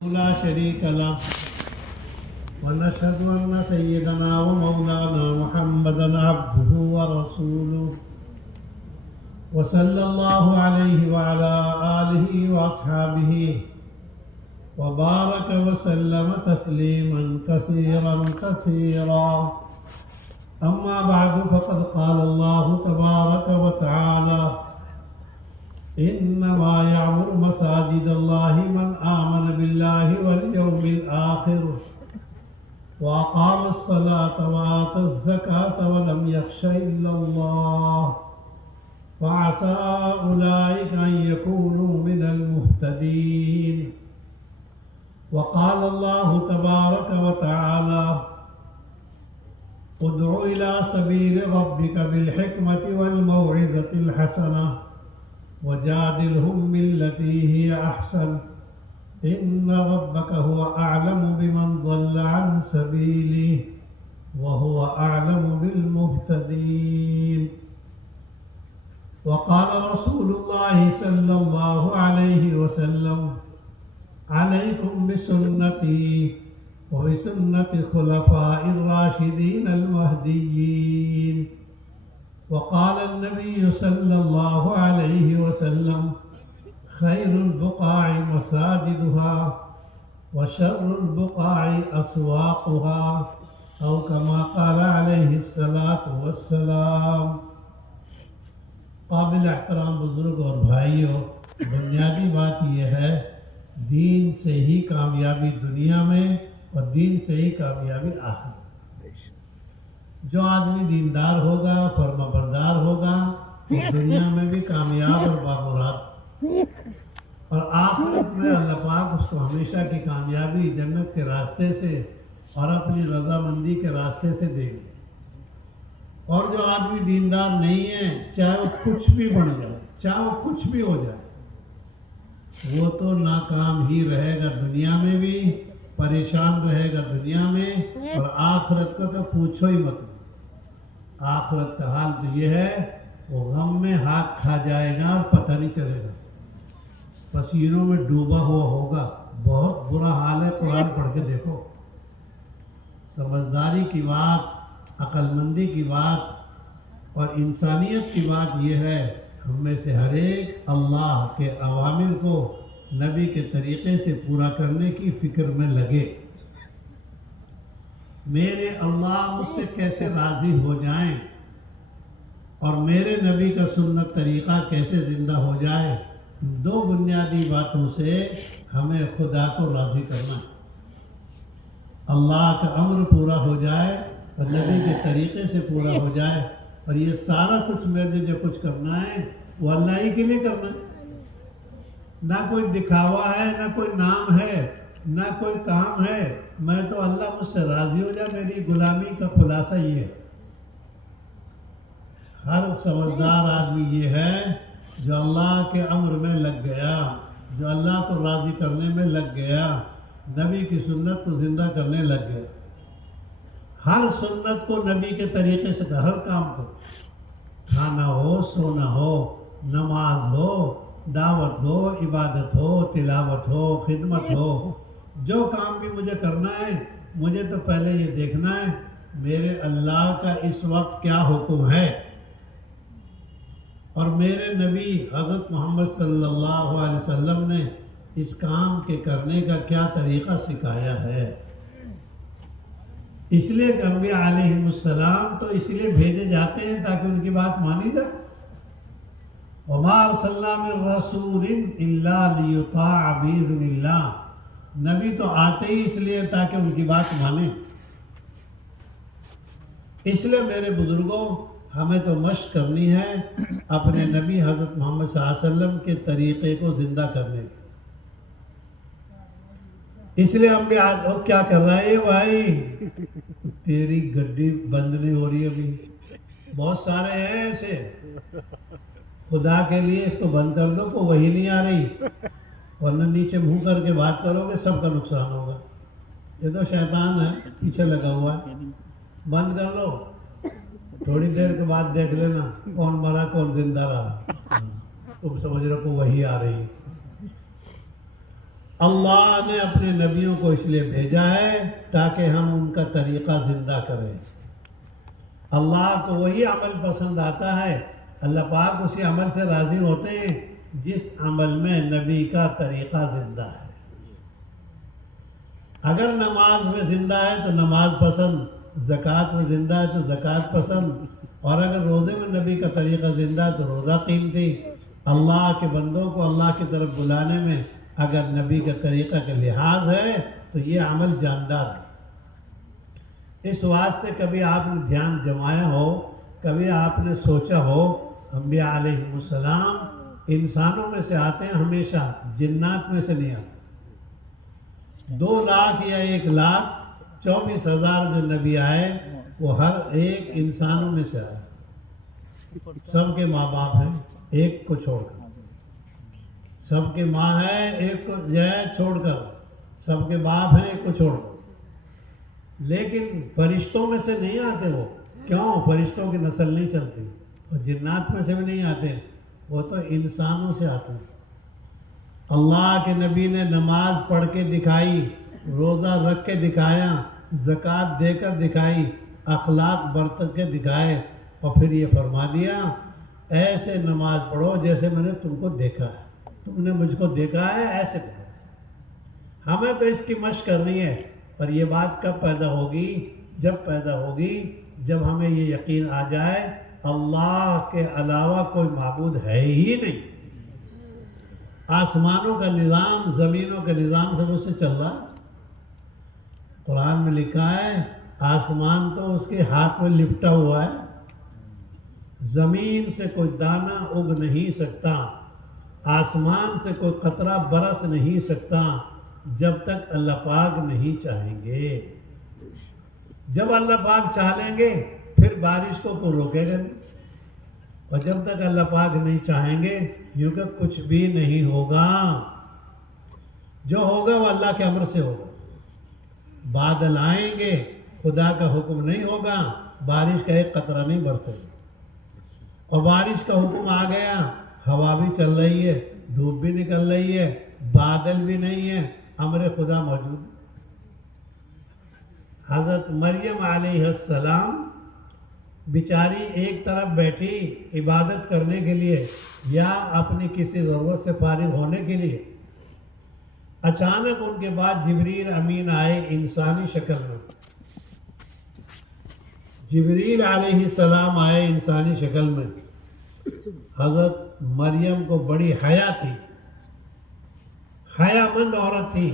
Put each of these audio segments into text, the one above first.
لا شريك له ونشهد أن سيدنا ومولانا محمدا عبده ورسوله وصلى الله عليه وعلى آله وأصحابه وبارك وسلم تسليما كثيرا كثيرا. أما بعد فقد قال الله تبارك وتعالى: إنما يعمر مساجد الله من آمن بالله واليوم الآخر وأقام الصلاة وآتى الزكاة ولم يخش إلا الله فعسى أولئك أن يكونوا من المهتدين. وقال الله تبارك وتعالى: ادع إلى سبيل ربك بالحكمة والموعظة الحسنة وجادلهم بالتي هي أحسن إن ربك هو أعلم بمن ضل عن سبيله وهو أعلم بالمهتدين. وقال رسول الله صلى الله عليه وسلم: عليكم بسنتي وبسنة الخلفاء الراشدين المهديين. وقال النبي صلى الله عليه وسلم: خير البقاع مساجدها وشر البقاع أسواقها، أو كما قال عليه الصلاة والسلام. قابل احترام بزرگ اور بھائیوں، بنیادی بات یہ ہے دین سے ہی کامیابی دنیا میں اور دین سے ہی کامیابی آخرت. جو آدمی دیندار ہوگا، فرما بردار ہوگا، وہ دنیا میں بھی کامیاب اور بامراد، اور آخرت میں اللہ پاک اس کو ہمیشہ کی کامیابی جنت کے راستے سے اور اپنی رضامندی کے راستے سے دے گی. اور جو آدمی دیندار نہیں ہے، چاہے وہ کچھ بھی بن جائے، چاہے وہ کچھ بھی ہو جائے، وہ تو ناکام ہی رہے گا دنیا میں بھی، پریشان رہے گا دنیا میں، اور آخرت کا تو پوچھو ہی مت. آخرت کا حال تو یہ ہے وہ غم میں ہاتھ کھا جائے گا اور پتہ نہیں چلے گا، پسینوں میں ڈوبا ہوا ہوگا. بہت برا حال ہے. قرآن پڑھ کے دیکھو. سمجھداری کی بات، عقل مندی کی بات اور انسانیت کی بات یہ ہے، ہم میں سے ہر ایک اللہ کے اوامر کو نبی کے طریقے سے پورا کرنے کی فکر میں لگے. میرے اللہ مجھ سے کیسے راضی ہو جائیں اور میرے نبی کا سنت طریقہ کیسے زندہ ہو جائے، دو بنیادی باتوں سے ہمیں خدا کو راضی کرنا ہے. اللہ کا امر پورا ہو جائے اور نبی کے طریقے سے پورا ہو جائے، اور یہ سارا کچھ میرے جو کچھ کرنا ہے وہ اللہ ہی کے لیے کرنا ہے. نہ کوئی دکھاوا ہے، نہ کوئی نام ہے، نہ کوئی کام ہے. میں تو اللہ مجھ سے راضی ہو جائے. میری غلامی کا خلاصہ یہ ہے. ہر سمجھدار آدمی یہ ہے جو اللہ کے امر میں لگ گیا، جو اللہ کو راضی کرنے میں لگ گیا، نبی کی سنت کو زندہ کرنے لگ گیا. ہر سنت کو نبی کے طریقے سے، ہر کام کو، کھانا ہو، سونا ہو، نماز ہو، دعوت ہو، عبادت ہو، تلاوت ہو، خدمت ہو، جو کام بھی مجھے کرنا ہے، مجھے تو پہلے یہ دیکھنا ہے میرے اللہ کا اس وقت کیا حکم ہے، اور میرے نبی حضرت محمد صلی اللہ علیہ وسلم نے اس کام کے کرنے کا کیا طریقہ سکھایا ہے. اس لیے کہ انبیاء علیہ السلام تو اس لیے بھیجے جاتے ہیں تاکہ ان کی بات مانی جائے. وَمَا أَرْسَلْنَا مِن رَّسُولٍ إِلَّا لِيُطَاعَ بِإِذْنِ اللَّهِ. نبی تو آتے ہی اس لیے تاکہ ان کی بات مانیں. اس لیے میرے بزرگوں، ہمیں تو مشق کرنی ہے اپنے نبی حضرت محمد صلی اللہ علیہ وسلم کے طریقے کو زندہ کرنے کی. اس لیے ہم بھی آج کیا کر رہا ہے بھائی، تیری گڈی بند نہیں ہو رہی ابھی. بہت سارے ہیں ایسے، خدا کے لیے اس کو بند کر دو کو وہی نہیں آ رہی، ورنہ نیچے منہ کر کے بات کرو گے سب کا نقصان ہوگا. یہ تو شیطان ہے پیچھے لگا ہوا ہے. بند کر لو، تھوڑی دیر کے بعد دیکھ لینا کون مرا کون زندہ رہا. تم سمجھ رہو کو وہی آ رہی. اللہ نے اپنے نبیوں کو اس لیے بھیجا ہے تاکہ ہم ان کا طریقہ زندہ کریں۔ اللہ کو وہی عمل پسند آتا ہے، اللہ پاک اسی عمل سے راضی ہوتے ہیں جس عمل میں نبی کا طریقہ زندہ ہے۔ اگر نماز میں زندہ ہے تو نماز پسند، زکوٰۃ میں زندہ ہے تو زکوٰۃ پسند، اور اگر روزے میں نبی کا طریقہ زندہ ہے تو روزہ قیمتی۔ اللہ کے بندوں کو اللہ کی طرف بلانے میں اگر نبی کا طریقہ کا لحاظ ہے تو یہ عمل جاندار ہے۔ اس واسطے کبھی آپ نے دھیان جمایا ہو، کبھی آپ نے سوچا ہو، انبیاء علیہ السلام انسانوں میں سے آتے ہیں، ہمیشہ جنات میں سے نہیں آتے۔ 2 لاکھ یا 1,24,000 جو نبی آئے وہ ہر ایک انسانوں میں سے آئے، سب کے ماں باپ ہیں ایک کو چھوڑ کر، سب کے ماں ہے ایک کو چھوڑ کر، سب کے باپ ہیں ایک کو چھوڑ کر، لیکن فرشتوں میں سے نہیں آتے وہ۔ کیوں؟ فرشتوں کی نسل نہیں چلتی، اور جنات میں سے بھی نہیں آتے، وہ تو انسانوں سے آتے ہیں۔ اللہ کے نبی نے نماز پڑھ کے دکھائی، روزہ رکھ کے دکھایا، زکوٰۃ دے کر دکھائی، اخلاق برت کے دکھائے، اور پھر یہ فرما دیا ایسے نماز پڑھو جیسے میں نے تم کو دیکھا ہے، تم نے مجھ کو دیکھا ہے ایسے پڑھو۔ ہمیں تو اس کی مشق کرنی ہے، پر یہ بات کب پیدا ہوگی؟ جب پیدا ہوگی جب ہمیں یہ یقین آ جائے اللہ کے علاوہ کوئی معبود ہے ہی نہیں، آسمانوں کا نظام، زمینوں کا نظام سب اس سے چل رہا ہے۔ قرآن میں لکھا ہے آسمان تو اس کے ہاتھ میں لپٹا ہوا ہے، زمین سے کوئی دانہ اگ نہیں سکتا، آسمان سے کوئی قطرہ برس نہیں سکتا جب تک اللہ پاک نہیں چاہیں گے۔ جب اللہ پاک چاہیں گے پھر بارش کو کوئی روکے گا نہیں، اور جب تک اللہ پاک نہیں چاہیں گے یوں کہ کچھ بھی نہیں ہوگا۔ جو ہوگا وہ اللہ کے امر سے ہوگا۔ بادل آئیں گے، خدا کا حکم نہیں ہوگا، بارش کا ایک قطرہ نہیں برسے گا، اور بارش کا حکم آ گیا، ہوا بھی چل رہی ہے، دھوپ بھی نکل رہی ہے، بادل بھی نہیں ہے، امر خدا موجود ہے۔ حضرت مریم علیہ السلام بیچاری ایک طرف بیٹھی عبادت کرنے کے لیے یا اپنی کسی ضرورت سے فارغ ہونے کے لیے، اچانک ان کے بعد جبریل امین آئے انسانی شکل میں، جبریل علیہ السلام آئے انسانی شکل میں۔ حضرت مریم کو بڑی حیا تھی، حیا مند عورت تھی۔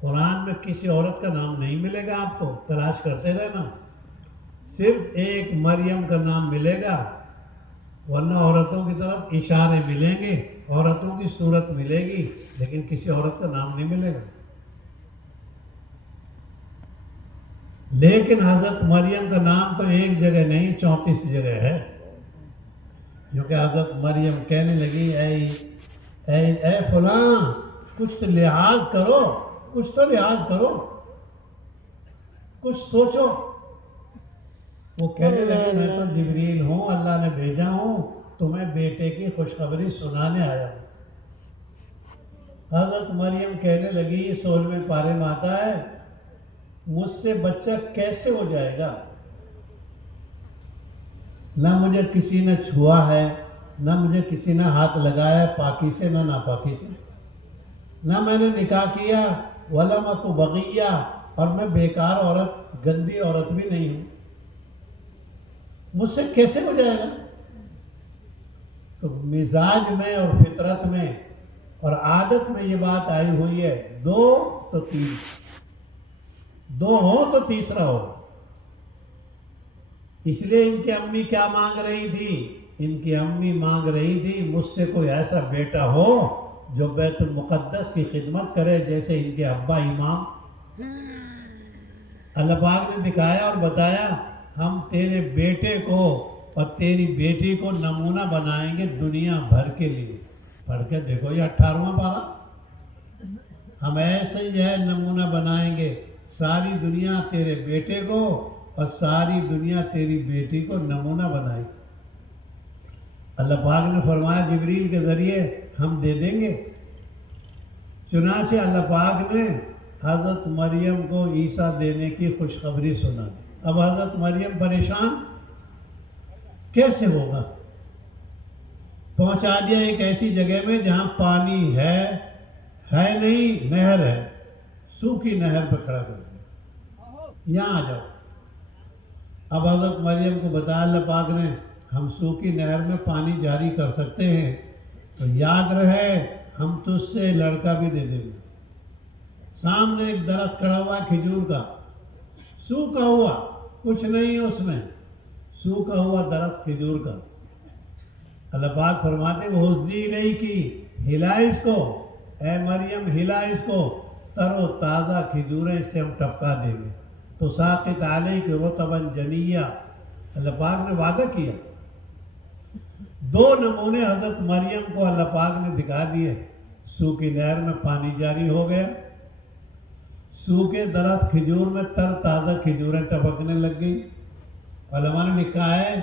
قرآن میں کسی عورت کا نام نہیں ملے گا، آپ کو تلاش کرتے رہنا، صرف ایک مریم کا نام ملے گا، ورنہ عورتوں کی طرف اشارے ملیں گے، عورتوں کی صورت ملے گی، لیکن کسی عورت کا نام نہیں ملے گا۔ لیکن حضرت مریم کا نام تو ایک جگہ نہیں 34 جگہ ہے، کیونکہ حضرت مریم کہنے لگی اے فلاں کچھ تو لحاظ کرو، کچھ تو لحاظ کرو، کچھ سوچو۔ وہ کہنے لگے میں تو جبریل ہوں، اللہ نے بھیجا ہوں، تمہیں بیٹے کی خوشخبری سنانے آیا ہوں۔ حضرت مریم کہنے لگی، یہ سوچ میں پارے میں آتا ہے مجھ سے بچہ کیسے ہو جائے گا؟ نہ مجھے کسی نے چھوا ہے، نہ مجھے کسی نے ہاتھ لگایا پاکی سے نہ ناپاکی سے، نہ میں نے نکاح کیا، وَلَمْ أَكُ بَغِيًّا، اور میں بیکار عورت، گندی عورت بھی نہیں ہوں، مجھ سے کیسے ہو جائے گا؟ تو مزاج میں اور فطرت میں اور عادت میں یہ بات آئی ہوئی ہے، 2 تو 3، 2 ہو تو تیسرا ہو۔ اس لیے ان کی امی کیا مانگ رہی تھی؟ ان کی امی مانگ رہی تھی مجھ سے کوئی ایسا بیٹا ہو جو بیت المقدس کی خدمت کرے جیسے ان کے ابا امام۔ اللہ پاک نے دکھایا اور بتایا ہم تیرے بیٹے کو اور تیری بیٹی کو نمونہ بنائیں گے دنیا بھر کے لیے۔ پڑھ کے دیکھو یہ 18واں پارہ، ہم ایسے ہی ہے نمونہ بنائیں گے، ساری دنیا تیرے بیٹے کو اور ساری دنیا تیری بیٹی کو نمونہ بنائی۔ اللہ پاک نے فرمایا جبریل کے ذریعے ہم دے دیں گے۔ چنانچہ اللہ پاک نے حضرت مریم کو عیسیٰ دینے کی خوشخبری سنا دی۔ اب حضرت مریم پریشان کیسے ہوگا؟ پہنچا دیا ایک ایسی جگہ میں جہاں پانی ہے نہیں، نہر ہے، سوکھی نہر پہ کھڑا کر دیا، یہاں آ جاؤ۔ اب حضرت مریم کو بتایا اللہ پاک نے ہم سوکھی نہر میں پانی جاری کر سکتے ہیں، تو یاد رہے ہم تجھ سے لڑکا بھی دے دیں گے۔ سامنے ایک درخت کھڑا ہوا کھجور کا، سوکھا ہوا، کچھ نہیں ہے اس میں، سوکھا ہوا درخت کھجور کا۔ اللہ پاک فرماتے وہ حضی نہیں کی، ہلا اس کو، اے مریم ہلا اس کو، تر و تازہ کھجوریں سے ہم ٹپکا دیں گے، تو ساقط علیک رطبا جنیہ۔ اللہ پاک نے وعدہ کیا۔ دو نمونے حضرت مریم کو اللہ پاک نے دکھا دیے، سوکھی نہر میں پانی جاری ہو گیا، سوکھے درخت کھجور میں تر تازہ کھجوریں ٹپکنے لگ گئی۔ علماء نے لکھا ہے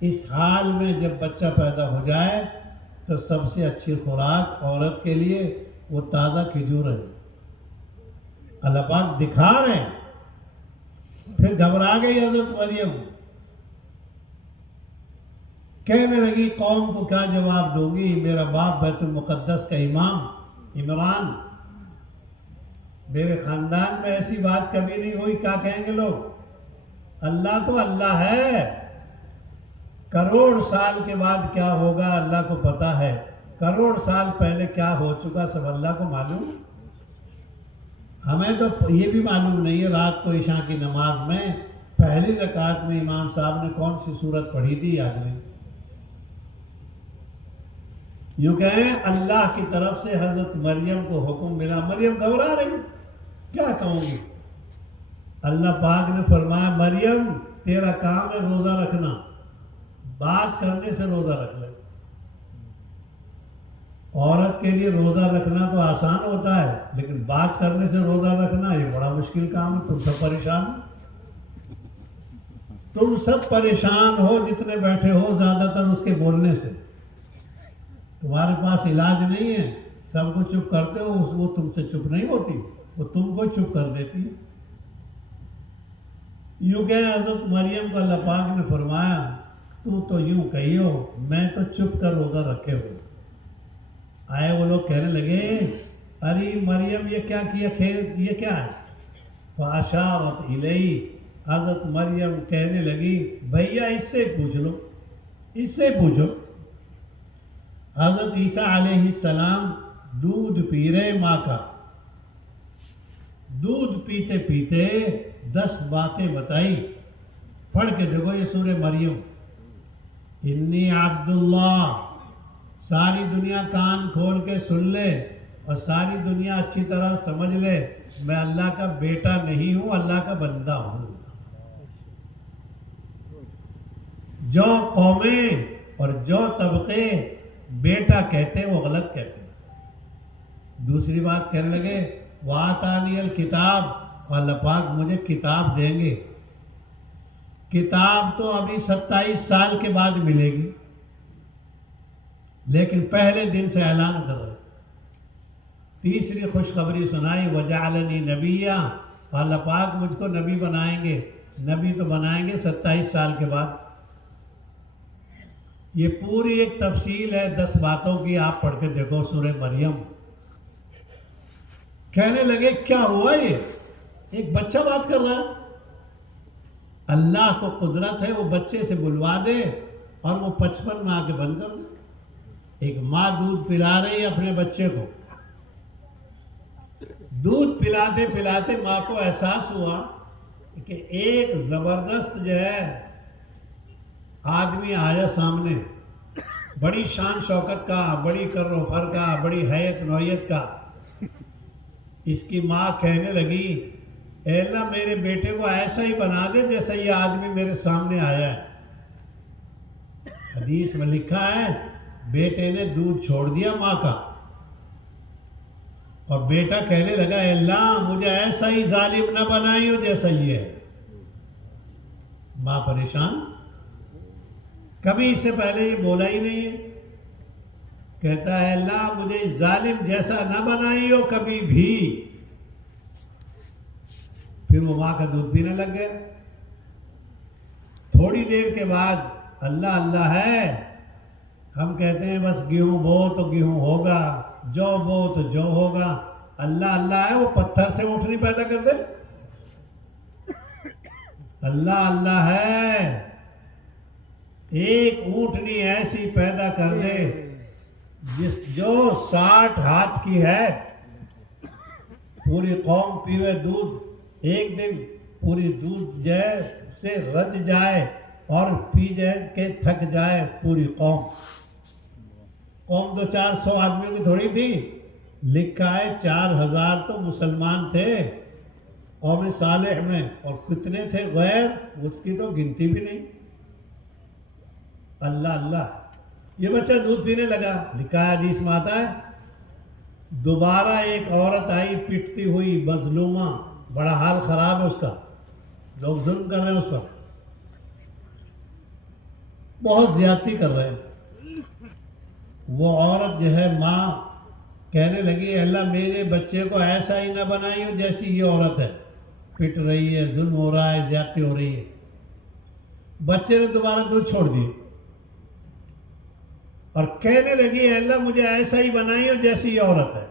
اس حال میں جب بچہ پیدا ہو جائے تو سب سے اچھی خوراک عورت کے لیے وہ تازہ کھجور ہے۔ اللہ پاک دکھا رہے ہیں۔ پھر گھبرا گئی حضرت مریم، کہنے لگی قوم کو کیا جواب دوں گی، میرا باپ بیت المقدس کا امام عمران، میرے خاندان میں ایسی بات کبھی نہیں ہوئی، کیا کہیں گے لوگ؟ اللہ تو اللہ ہے، کروڑ سال کے بعد کیا ہوگا اللہ کو پتا ہے، کروڑ سال پہلے کیا ہو چکا سب اللہ کو معلوم۔ ہمیں تو یہ بھی معلوم نہیں ہے رات کو عشاء کی نماز میں پہلی رکعت میں امام صاحب نے کون سی سورت پڑھی تھی، یاد نہیں۔ یوں کہیں اللہ کی طرف سے حضرت مریم کو حکم ملا، مریم گھبرا رہی، کیا کہوں گی؟ اللہ پاک نے فرمایا مریم تیرا کام ہے روزہ رکھنا، بات کرنے سے روزہ رکھ لے۔ عورت کے لیے روزہ رکھنا تو آسان ہوتا ہے، لیکن بات کرنے سے روزہ رکھنا یہ بڑا مشکل کام ہے۔ تم سب پریشان ہو، تم سب پریشان ہو جتنے بیٹھے ہو، زیادہ تر اس کے بولنے سے۔ تمہارے پاس علاج نہیں ہے، سب کو چپ کرتے ہو، وہ تم سے چپ نہیں ہوتی، وہ تم کو چپ کر دیتی ہے۔ یوں کہ حضرت مریم کو اللہ پاک نے فرمایا تو یوں کہیو میں تو چپ کر روزہ رکھے ہو۔ آئے وہ لوگ کہنے لگے ارے مریم یہ کیا کیا، یہ کیا ہے؟ فاشارت الیہ، حضرت مریم کہنے لگی بھیا اس سے پوچھ لو، اس سے پوچھو۔ حضرت عیسیٰ علیہ السلام دودھ پی رہے ماں کا، دودھ پیتے پیتے 10 باتیں بتائی۔ پڑھ کے دیکھو یہ سورہ مریم۔ انی عبداللہ، ساری دنیا کان کھول کے سن لے اور ساری دنیا اچھی طرح سمجھ لے، میں اللہ کا بیٹا نہیں ہوں، اللہ کا بندہ ہوں۔ جو قومیں اور جو طبقے بیٹا کہتے وہ غلط کہتے۔ دوسری بات کہنے لگے وَآتَانِيَ الْكِتَابَ، اور اللہ پاک مجھے کتاب دیں گے۔ کتاب تو ابھی 27 سال کے بعد ملے گی، لیکن پہلے دن سے اعلان کر رہے۔ تیسری خوشخبری سنائی وَجَعَلَنِي نَبِيًّا، اللہ پاک مجھ کو نبی بنائیں گے۔ نبی تو بنائیں گے 27 سال کے بعد۔ یہ پوری ایک تفصیل ہے 10 باتوں کی، آپ پڑھ کے دیکھو سورہ مریم۔ کہنے لگے کیا ہوا، یہ ایک بچہ بات کر رہا ہے؟ اللہ کو قدرت ہے وہ بچے سے بلوا دے اور وہ 55 میں آ کے بند کر دے۔ ایک ماں دودھ پلا رہی ہے اپنے بچے کو، دودھ پلاتے پلاتے ماں کو احساس ہوا کہ ایک زبردست جو ہے آدمی آیا سامنے، بڑی شان شوکت کا، بڑی کر و فر کا، بڑی حیت نوعیت کا۔ اس کی ماں کہنے لگی اے اللہ میرے بیٹے کو ایسا ہی بنا دے جیسا یہ آدمی میرے سامنے آیا ہے۔ حدیث میں لکھا ہے بیٹے نے دودھ چھوڑ دیا ماں کا، اور بیٹا کہنے لگا اے اللہ مجھے ایسا ہی ظالم نہ بنائی ہو جیسا یہ ہے۔ ماں پریشان، کبھی اس سے پہلے یہ بولا ہی نہیں ہے۔ کہتا ہے اللہ مجھے ظالم جیسا نہ بنائیو کبھی بھی. پھر وہ ماں کا دودھ پینے لگ گیا. تھوڑی دیر کے بعد اللہ اللہ ہے. ہم کہتے ہیں بس گیہوں بو تو گیہوں ہوگا، جو بو تو جو ہوگا. اللہ اللہ ہے، وہ پتھر سے اونٹنی پیدا کر دے. اللہ اللہ ہے، ایک اونٹنی ایسی پیدا کر دے جو 60 ہاتھ کی ہے. پوری قوم پیوے دودھ، ایک دن پوری دودھ جیسے رج جائے اور پی جائے کہ تھک جائے پوری قوم. قوم تو 400 آدمیوں کی تھوڑی تھی، لکھا ہے 4000 تو مسلمان تھے قوم صالح میں، اور کتنے تھے غیر، اس کی تو گنتی بھی نہیں. اللہ اللہ. یہ بچہ دودھ پینے لگا. لکھا ہے حدیث میں آتا ہے دوبارہ ایک عورت آئی پٹتی ہوئی مظلومہ، بڑا حال خراب ہے اس کا، لوگ ظلم کر رہے ہیں اس پر، بہت زیادتی کر رہے ہیں. وہ عورت جو ہے ماں کہنے لگی اللہ میرے بچے کو ایسا ہی نہ بنائی ہو جیسی یہ عورت ہے، پٹ رہی ہے، ظلم ہو رہا ہے، زیادتی ہو رہی ہے. بچے نے دوبارہ دودھ چھوڑ دی اور کہنے لگی اللہ مجھے ایسا ہی بنائی ہو جیسی یہ عورت ہے.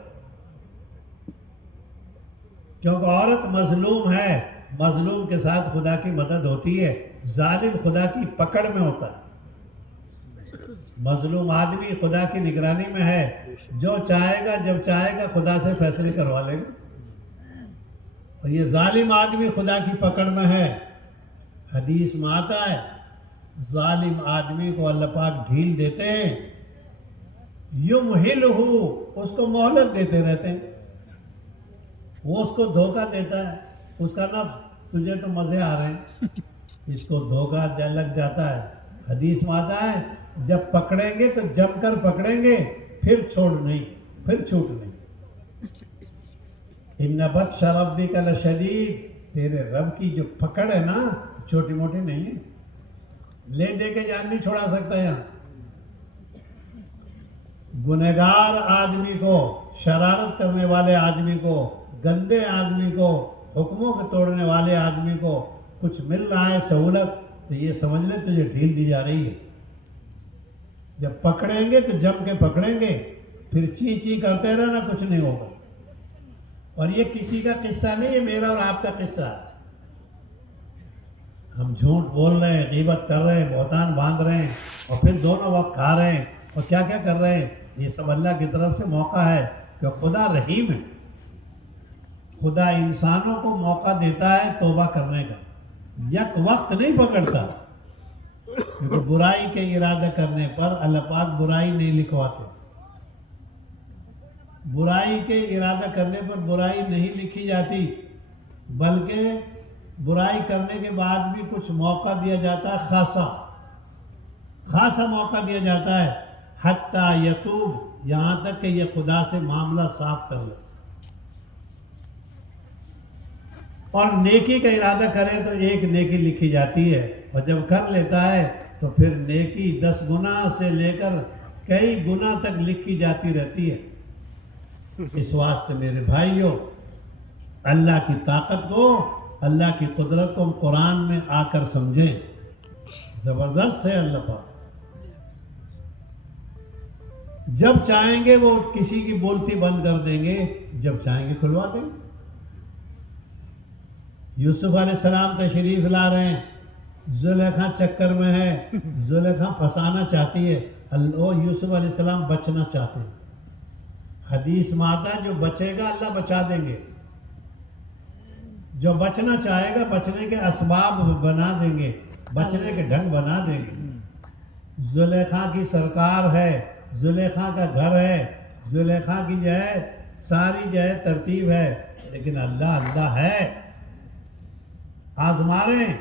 کیونکہ عورت مظلوم ہے، مظلوم کے ساتھ خدا کی مدد ہوتی ہے، ظالم خدا کی پکڑ میں ہوتا ہے. مظلوم آدمی خدا کی نگرانی میں ہے، جو چاہے گا جب چاہے گا خدا سے فیصلے کروا لے گا. اور یہ ظالم آدمی خدا کی پکڑ میں ہے. حدیث میں آتا ہے ظالم آدمی کو اللہ پاک ڈھیل دیتے ہیں، یمہلہ، اس کو مہلت دیتے رہتے ہیں. وہ اس کو دھوکہ دیتا ہے، اس کا نا تجھے تو مزے آ رہے ہیں، اس کو دھوکہ لگ جاتا ہے. حدیث میں آتا ہے جب پکڑیں گے تو جم کر پکڑیں گے، پھر چھوڑ نہیں، پھر چھوٹ نہیں. ان بطش ربک لشدید، تیرے رب کی جو پکڑ ہے نا چھوٹی موٹی نہیں ہے، لے دے کے جان نہیں چھوڑا سکتا. یہاں گنہگار آدمی کو، شرارت کرنے والے آدمی کو، گندے آدمی کو، حکموں کے توڑنے والے آدمی کو کچھ مل رہا ہے سہولت تو یہ سمجھ لے تجھے ڈھیل دی جا رہی ہے. جب پکڑیں گے تو جم کے پکڑیں گے، پھر چی چی کرتے رہنا، کچھ نہیں ہوگا. اور یہ کسی کا قصہ نہیں، یہ میرا اور آپ کا قصہ ہے. ہم جھوٹ بول رہے ہیں، غیبت کر رہے ہیں، بہتان باندھ رہے ہیں، اور پھر دونوں وقت کھا رہے ہیں، اور کیا کیا کر رہے ہیں. یہ سب اللہ کی طرف سے موقع ہے کہ خدا رحیم ہے. خدا انسانوں کو موقع دیتا ہے توبہ کرنے کا، یک وقت نہیں پکڑتا. کیونکہ برائی کے ارادہ کرنے پر اللہ پاک برائی نہیں لکھواتے. برائی کے ارادہ کرنے پر برائی نہیں لکھی جاتی، بلکہ برائی کرنے کے بعد بھی کچھ موقع دیا جاتا ہے، خاصا موقع دیا جاتا ہے، حتیٰ یتوب، یہاں تک کہ یہ خدا سے معاملہ صاف کر لے. اور نیکی کا ارادہ کرے تو ایک نیکی لکھی جاتی ہے، اور جب کر لیتا ہے تو پھر نیکی 10 گنا سے لے کر کئی گنا تک لکھی جاتی رہتی ہے. اس واسطے میرے بھائیوں، اللہ کی طاقت کو، اللہ کی قدرت کو ہم قرآن میں آ کر سمجھیں. زبردست ہے اللہ پاک. جب چاہیں گے وہ کسی کی بولتی بند کر دیں گے، جب چاہیں گے کھلوا دیں گے. یوسف علیہ السلام تشریف لا رہے ہیں، زلیخا چکر میں ہے، زلیخا پھنسانا چاہتی ہے، یوسف علیہ السلام بچنا چاہتے ہیں. حدیث میں آتا ہے جو بچے گا اللہ بچا دیں گے، جو بچنا چاہے گا بچنے کے اسباب بنا دیں گے، بچنے کے ڈھنگ بنا دیں گے. زلیخا کی سرکار ہے، زلیخا کا گھر ہے، زلیخا کی جو ہے ساری جو ہے ترتیب ہے، لیکن اللہ اللہ ہے. آزما رہے ہیں.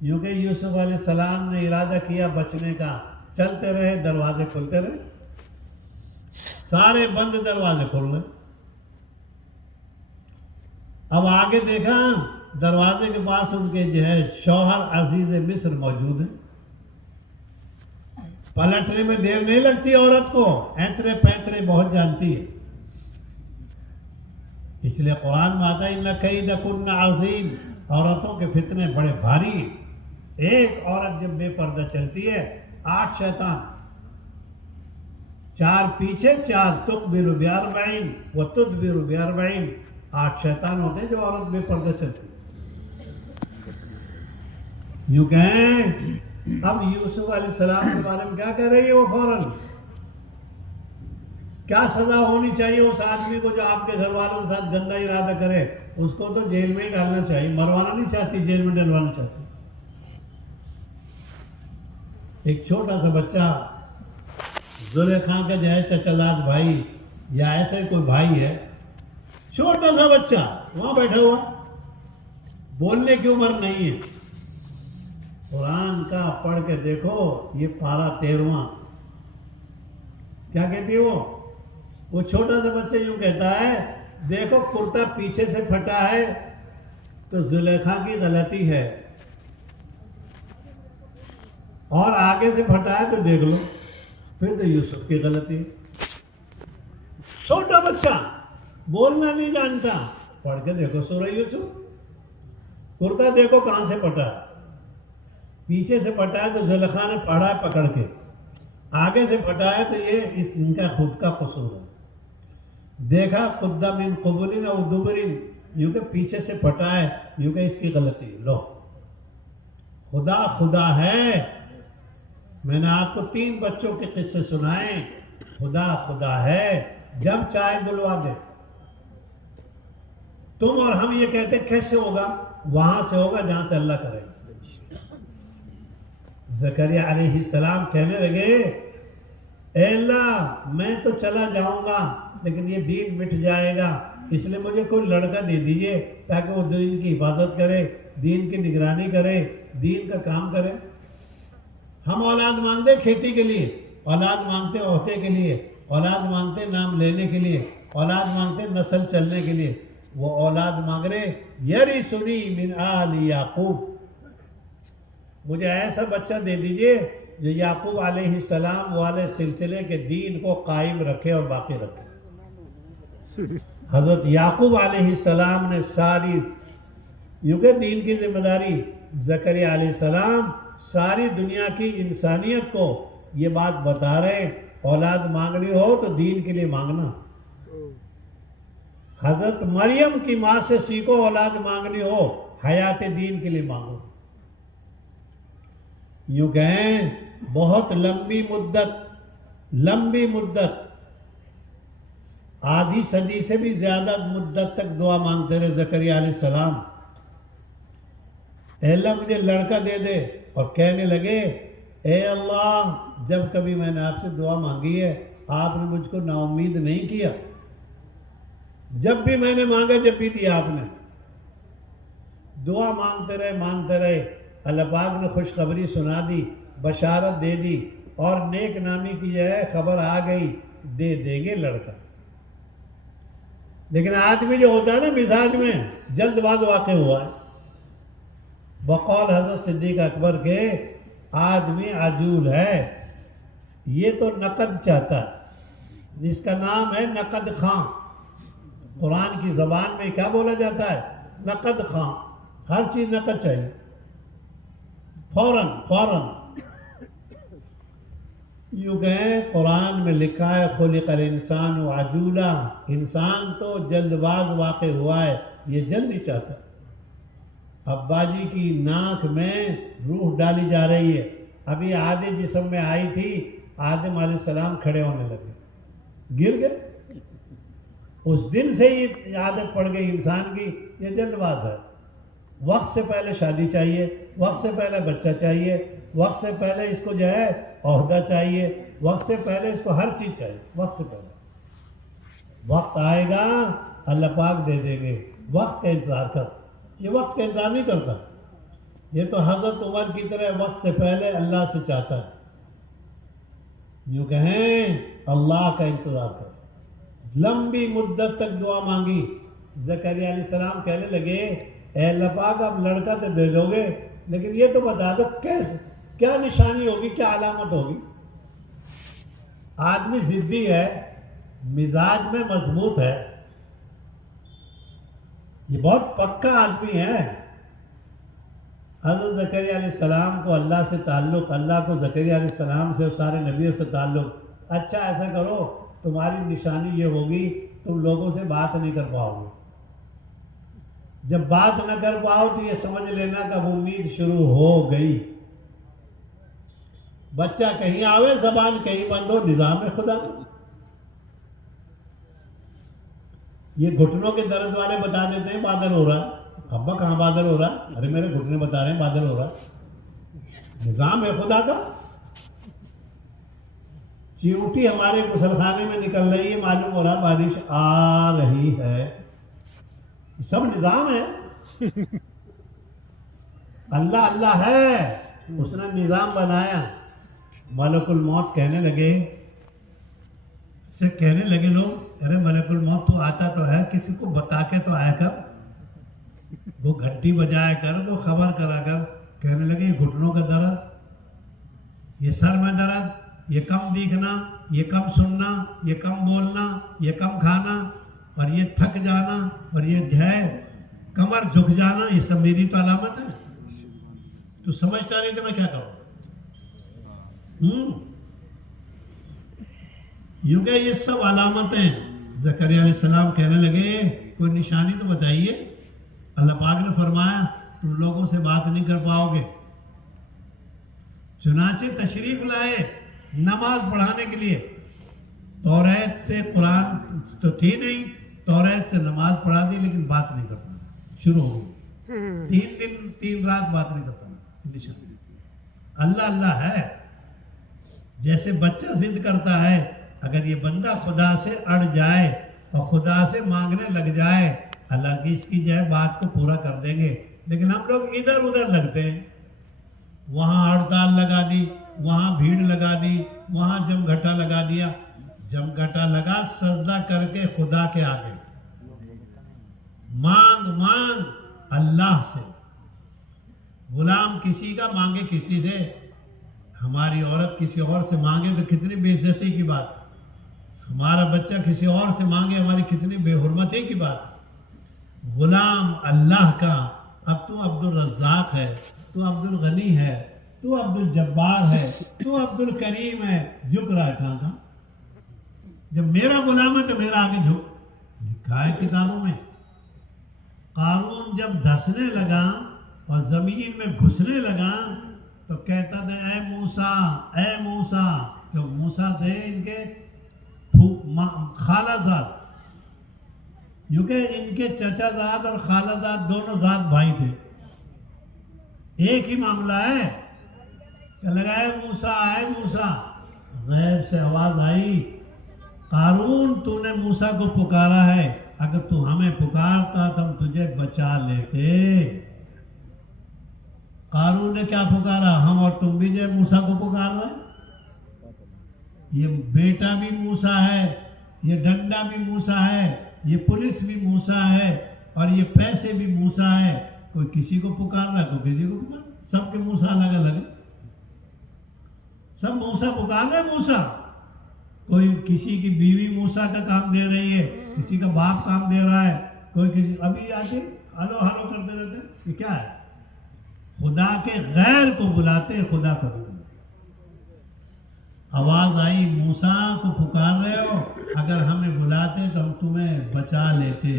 یوں کہ یوسف علیہ السلام نے ارادہ کیا بچنے کا، چلتے رہے، دروازے کھلتے رہے، سارے بند دروازے کھل گئے. اب آگے دیکھا دروازے کے پاس ان کے جو ہے شوہر عزیز مصر موجود ہیں. پلٹنے میں دیر نہیں لگتی عورت کو، اینترے پینترے بہت جانتی ہے. اس لیے قرآن میں آتا ہے ان کیدکن عظیم، عورتوں کے فتنے بڑے بھاری ہیں. ایک عورت جب بے پردہ چلتی ہے 8 شیطان، 4 پیچھے 4 تقبل ب40 وتدبر ب40، 8 شیطان ہوتے ہیں جو عورت بے پردہ چلتی ہے. یوں کہیں اب یوسف علیہ السلام کے بارے میں کیا کہہ رہی ہے وہ فوراً؟ کیا سزا ہونی چاہیے اس آدمی کو جو آپ کے گھر والوں کے ساتھ گندا ارادہ کرے؟ اس کو تو جیل میں ہی ڈالنا چاہیے. مروانا نہیں چاہتی، جیل میں ڈلوانا چاہتی. ایک چھوٹا سا بچہ زلیخا کا جو ہے چچلاد بھائی یا ایسے کوئی بھائی ہے، چھوٹا سا بچہ وہاں بیٹھا ہوا، بولنے کی عمر نہیں ہے. قرآن کا پڑھ کے دیکھو، یہ پارہ 13واں کیا کہتی ہے وہ چھوٹا سا بچہ یوں کہتا ہے دیکھو کرتا پیچھے سے پھٹا ہے تو زلیخا کی غلطی ہے، اور آگے سے پھٹا ہے تو دیکھ لو پھر تو یوسف کی غلطی. چھوٹا بچہ بولنا نہیں جانتا، پڑھ کے دیکھو سورہ یوسف. کرتا دیکھو کہاں سے پھٹا ہے، پیچھے سے پھٹا ہے تو زلیخا نے پھاڑا ہے پکڑ کے، آگے سے پھٹا ہے تو یہ ان کا خود کا قصور ہے. دیکھا قد من قبل او دبر، یوں کہ پیچھے سے پھٹا ہے، یوں کہ اس کی غلطی. لو خدا خدا ہے. میں نے آپ کو 3 بچوں کے قصے سنائے. خدا خدا ہے، جب چاہے بلوا دے. تم اور ہم یہ کہتے کیسے ہوگا؟ وہاں سے ہوگا جہاں سے اللہ کرے. زکریا علیہ السلام کہنے لگے اے اللہ میں تو چلا جاؤں گا لیکن یہ دین مٹ جائے گا، اس لیے مجھے کوئی لڑکا دے دیجئے تاکہ وہ دین کی حفاظت کرے، دین کی نگرانی کرے، دین کا کام کرے. ہم اولاد مانگتے کھیتی کے لیے، اولاد مانگتے عہدے کے لیے، اولاد مانگتے نام لینے کے لیے، اولاد مانگتے نسل چلنے کے لیے. وہ اولاد مانگ رہے یرثنی من آل یعقوب، مجھے ایسا بچہ دے دیجئے جو یعقوب علیہ السلام والے سلسلے کے دین کو قائم رکھے اور باقی رکھے. حضرت یعقوب علیہ السلام نے ساری یوگے دین کی ذمہ داری، زکریا علیہ السلام ساری دنیا کی انسانیت کو یہ بات بتا رہے اولاد مانگنی ہو تو دین کے لیے مانگنا. حضرت مریم کی ماں سے سیکھو اولاد مانگنی ہو حیات دین کے لیے مانگو. یوں کہیں بہت لمبی مدت آدھی صدی سے بھی زیادہ مدت تک دعا مانگتے رہے زکریا علیہ السلام. اے اللہ مجھے لڑکا دے دے، اور کہنے لگے اے اللہ جب کبھی میں نے آپ سے دعا مانگی ہے آپ نے مجھ کو نا امید نہیں کیا، جب بھی میں نے مانگا جب بھی دیا آپ نے. دعا مانگتے رہے اللہ پاک نے خوشخبری سنا دی، بشارت دے دی، اور نیک نامی کی جو ہے خبر آ گئی، دے دیں گے لڑکا. لیکن آدمی جو ہوتا ہے نا مزاج میں جلد باز واقع ہوا ہے. بقول حضرت صدیق اکبر کے آدمی عجول ہے، یہ تو نقد چاہتا ہے، جس کا نام ہے نقد خاں. قرآن کی زبان میں کیا بولا جاتا ہے؟ نقد خاں. ہر چیز نقد چاہیے، فوراً. یوں کہیں قرآن میں لکھا ہے خلق الانسان عجولا، انسان تو جلد باز واقع ہوا ہے، یہ جلدی چاہتا ہے. ابا جی کی ناک میں روح ڈالی جا رہی ہے، ابھی آدھے جسم میں آئی تھی، آدم علیہ السلام کھڑے ہونے لگے، گر گئے. اس دن سے ہی عادت پڑ گئی انسان کی، یہ جلد باز ہے. وقت سے پہلے شادی چاہیے، وقت سے پہلے بچہ چاہیے، وقت سے پہلے اس کو جو ہے عہدہ چاہیے، وقت سے پہلے اس کو ہر چیز چاہیے. وقت سے پہلے وقت آئے گا اللہ پاک دے دیں گے. وقت کا انتظار کر، یہ وقت کا انتظار نہیں کرتا، یہ تو حضرت عمر کی طرح وقت سے پہلے اللہ سے چاہتا ہے. یوں کہیں اللہ کا انتظار کر. لمبی مدت تک دعا مانگی. زکریا علیہ السلام کہنے لگے اے اللہ پاک آپ لڑکا تو دے دو گے لیکن یہ تو بتا دو کیسے، کیا نشانی ہوگی، کیا علامت ہوگی. آدمی ضدی ہے، مزاج میں مضبوط ہے، یہ بہت پکا آدمی ہے۔ حضرت زکریا علیہ السلام کو اللہ سے تعلق، اللہ کو زکریا علیہ السلام سے اور سارے نبیوں سے تعلق۔ اچھا ایسا کرو، تمہاری نشانی یہ ہوگی تم لوگوں سے بات نہیں کر پاؤ گے۔ جب بات نہ کر پاؤ تو یہ سمجھ لینا کہ اب امید شروع ہو گئی۔ بچہ کہیں آوے زبان کہیں بند ہو، نظام ہے خدا کا۔ یہ گھٹنوں کے درد والے بتا دیتے ہیں بادل ہو رہا، ابا کہاں بادل ہو رہا؟ ارے میرے گھٹنے بتا رہے ہیں بادل ہو رہا۔ نظام ہے خدا کا۔ چیونٹی ہمارے غسل خانے میں نکل رہی ہے، معلوم ہو رہا بارش آ رہی ہے، سب نظام ہے۔ اللہ اللہ ہے، اس نے نظام بنایا۔ ملک الموت کہنے لگے، سے کہنے لگے لوگ، ارے ملک الموت تو آتا تو ہے، کسی کو بتا کے تو آیا کر، وہ گھنٹی بجایا کر، وہ خبر کرا کر۔ کہنے لگے یہ گھٹنوں کا درد، یہ سر میں درد، یہ کم دیکھنا، یہ کم سننا، یہ کم بولنا، یہ کم کھانا، اور یہ تھک جانا، اور یہ ہے کمر جھک جانا، یہ سب میری تو علامت ہے۔ تو سمجھتا نہیں تو میں کیا کروں؟ یوں کہ یہ سب علامتیں۔ زکریا علیہ السلام کہنے لگے کوئی نشانی تو بتائیے۔ اللہ پاک نے فرمایا تم لوگوں سے بات نہیں کر پاؤ گے۔ چنانچہ تشریف لائے نماز پڑھانے کے لیے۔ توریت سے قرآن تو تھی نہیں، توریت سے نماز پڑھا دی، لیکن بات نہیں کر پایا، شروع ہو گئی۔ 3 دن 3 رات بات نہیں کر پایا۔ اللہ اللہ ہے۔ جیسے بچہ ضد کرتا ہے، اگر یہ بندہ خدا سے اڑ جائے اور خدا سے مانگنے لگ جائے، اللہ کی اس کی جو ہے بات کو پورا کر دیں گے۔ لیکن ہم لوگ ادھر ادھر لگتے ہیں، وہاں ہڑتال لگا دی، وہاں بھیڑ لگا دی، وہاں جم گھٹا لگا دیا۔ جم گھٹا لگا سجدہ کر کے خدا کے آگے، مانگ مانگ اللہ سے۔ غلام کسی کا مانگے کسی سے، ہماری عورت کسی اور سے مانگے تو کتنی بے عزتی کی بات، ہمارا بچہ کسی اور سے مانگے ہماری کتنی بے حرمتی کی بات۔ غلام اللہ کا، اب تو عبد الرزاق ہے، تو عبد الغنی ہے، تو عبد الجبار ہے، تو عبد الکریم ہے، جھک رہا ہے کہاں؟ جب میرا غلام ہے تو میرا آگے جھک، لکھا ہے کتابوں میں۔ قارون جب دھسنے لگا اور زمین میں گھسنے لگا تو کہتا تھا اے موسیٰ اے موسیٰ، کہ موسیٰ تھے ان کے خالہ زاد، یوں کہ ان کے چچا زاد اور خالہ زاد دونوں ذات بھائی تھے، ایک ہی معاملہ ہے۔ کہ لگا اے موسیٰ اے موسیٰ، غیب سے آواز آئی قارون تو نے موسیٰ کو پکارا ہے، اگر تو ہمیں پکارتا تو ہم تجھے بچا لیتے۔ قارون نے کیا پکارا؟ ہم اور تم بھی جو موسیٰ کو پکار رہے ہیں۔ یہ بیٹا بھی موسیٰ ہے، یہ ڈنڈا بھی موسیٰ ہے، یہ پولیس بھی موسیٰ ہے، اور یہ پیسے بھی موسیٰ ہے۔ کوئی کسی کو پکار رہا ہے، کوئی کسی کو پکار، سب کے موسیٰ الگ الگ ہیں، سب موسیٰ پکار رہے موسیٰ۔ کوئی کسی کی بیوی موسیٰ کا کام دے رہی ہے، کسی کا باپ کام دے رہا ہے، کوئی کسی، ابھی آتے ہلو ہلو کرتے رہتے ہیں، یہ کیا ہے؟ خدا کے غیر کو بلاتے، خدا کو بلاتے۔ آواز آئی موسیٰ کو پکار رہے ہو، اگر ہمیں بلاتے تو ہم تمہیں بچا لیتے۔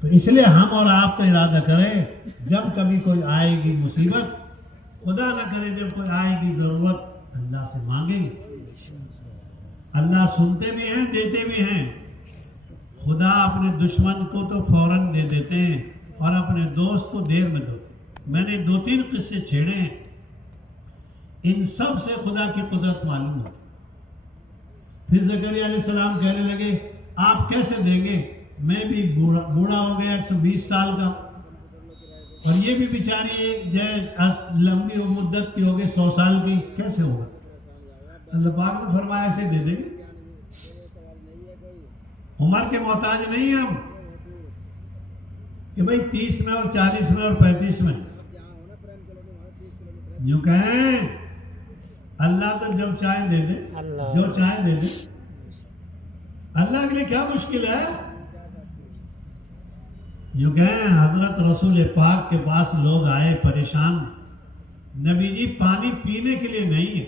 تو اس لیے ہم اور آپ کا ارادہ کریں، جب کبھی کوئی آئے گی مصیبت، خدا نہ کرے جب کوئی آئے گی ضرورت، اللہ سے مانگیں گے۔ اللہ سنتے بھی ہیں، دیتے بھی ہیں۔ خدا اپنے دشمن کو تو فوراً دے دیتے ہیں اور اپنے دوست کو دیر میں دو۔ میں نے 2-3 قصے چھیڑے ہیں، ان سب سے خدا کی قدرت معلوم ہوتی۔ پھر زکریا علیہ السلام کہنے لگے آپ کیسے دیں گے؟ میں بھی بوڑھا ہو گیا 120 سال کا، اور یہ بھی بیچاری لمبی مدت کی ہو گئی 100 سال کی، کیسے ہوگا؟ اللہ پاک نے فرمایا ایسے دے دیں گے۔ عمر کے محتاج نہیں ہیں ہم کہ بھئی 30 میں اور 40 میں اور 35 میں، یوں کہیں اللہ تو جب چاہے دے دے، جو چاہے دے دے، اللہ کے لیے کیا مشکل ہے؟ یوں کہیں حضرت رسول پاک کے پاس لوگ آئے پریشان، نبی جی پانی پینے کے لیے نہیں ہے۔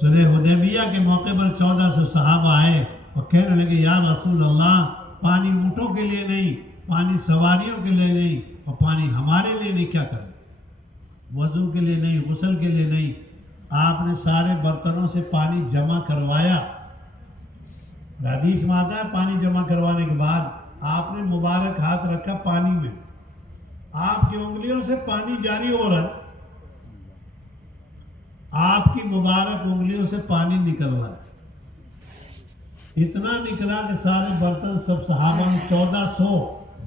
صلح حدیبیہ کے موقع پر 1400 صحابہ آئے اور کہنے لگے یا رسول اللہ پانی اونٹوں کے لیے نہیں، پانی سواریوں کے لیے نہیں، اور پانی ہمارے لیے نہیں، کیا کریں؟ وضو کے لیے نہیں، غسل کے لیے نہیں۔ آپ نے سارے برتنوں سے پانی جمع کروایا۔ حدیث میں آتا ہے پانی جمع کروانے کے بعد آپ نے مبارک ہاتھ رکھا پانی میں، آپ کی انگلیوں سے پانی جاری ہو رہا ہے، آپ کی مبارک انگلیوں سے پانی نکل رہا ہے، اتنا نکلا کہ سارے برتن سب صحابہ نے 1400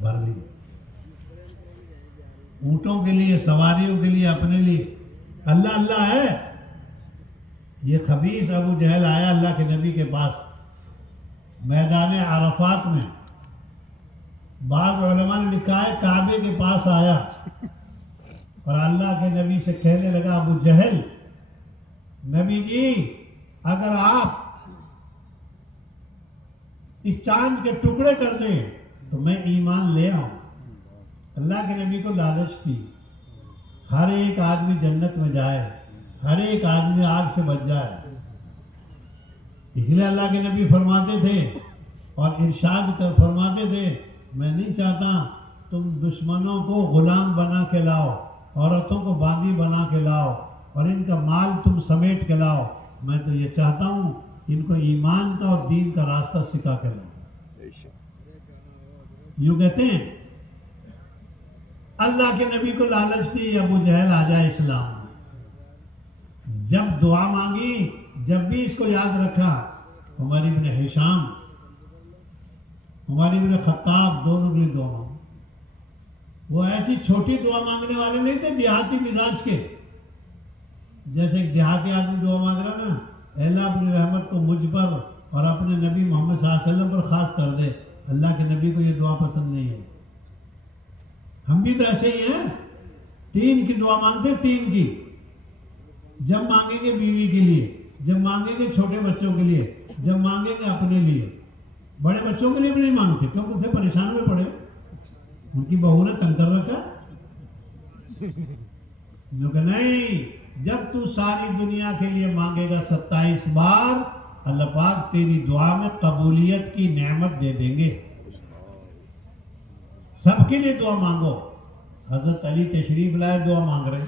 بھر لیے، اونٹوں کے لیے، سواریوں کے لیے، اپنے لیے۔ اللہ اللہ ہے۔ یہ خبیث ابو جہل آیا اللہ کے نبی کے پاس میدان عرفات میں، بعض علماء نے لکھا ہے کعبے کے پاس آیا اور اللہ کے نبی سے کہنے لگا ابو جہل نبی جی اگر آپ اس چاند کے ٹکڑے کر دیں تو میں ایمان لے آؤں۔ اللہ کے نبی کو لالچ تھی ہر ایک آدمی جنت میں جائے، ہر ایک آدمی آگ سے بچ جائے، اس لیے اللہ کے نبی فرماتے تھے اور ارشاد کر فرماتے تھے میں نہیں چاہتا تم دشمنوں کو غلام بنا کے لاؤ، عورتوں کو باندی بنا کے لاؤ اور ان کا مال تم سمیٹ کے لاؤ، میں تو یہ چاہتا ہوں ان کو ایمان کا اور دین کا راستہ سکھا کے لاؤ۔ یوں کہتے ہیں اللہ کے نبی کو لالچ تھی ابو جہل آ جائے اسلام میں، جب دعا مانگی جب بھی اس کو یاد رکھا، عمر ابن ہشام، عمر ابن خطاب دونوں کے لیے دعا مانگی۔ وہ ایسی چھوٹی دعا مانگنے والے نہیں تھے دیہاتی مزاج کے، جیسے ایک دیہاتی آدمی دعا مانگ رہا نا اے اللہ اپنی رحمت کو مجھ پر اور اپنے نبی محمد صلی اللہ علیہ وسلم پر خاص کر دے۔ اللہ کے نبی کو یہ دعا پسند نہیں ہے۔ ہم بھی تو ایسے ہی ہیں، 3 کی دعا مانگتے، 3 کی، جب مانگیں گے بیوی کے لیے، جب مانگیں گے چھوٹے بچوں کے لیے، جب مانگیں گے اپنے لیے، بڑے بچوں کے لیے بھی نہیں مانگتے کیونکہ پھر پریشان ہوئے پڑے، ان کی بہو نے تنگ کر رکھا۔ جو کہ نہیں، جب تو ساری دنیا کے لیے مانگے گا 27 بار، اللہ پاک تیری دعا میں قبولیت کی نعمت دے دیں گے۔ سب کے لیے دعا مانگو۔ حضرت علی تشریف لائے دعا مانگ رہے،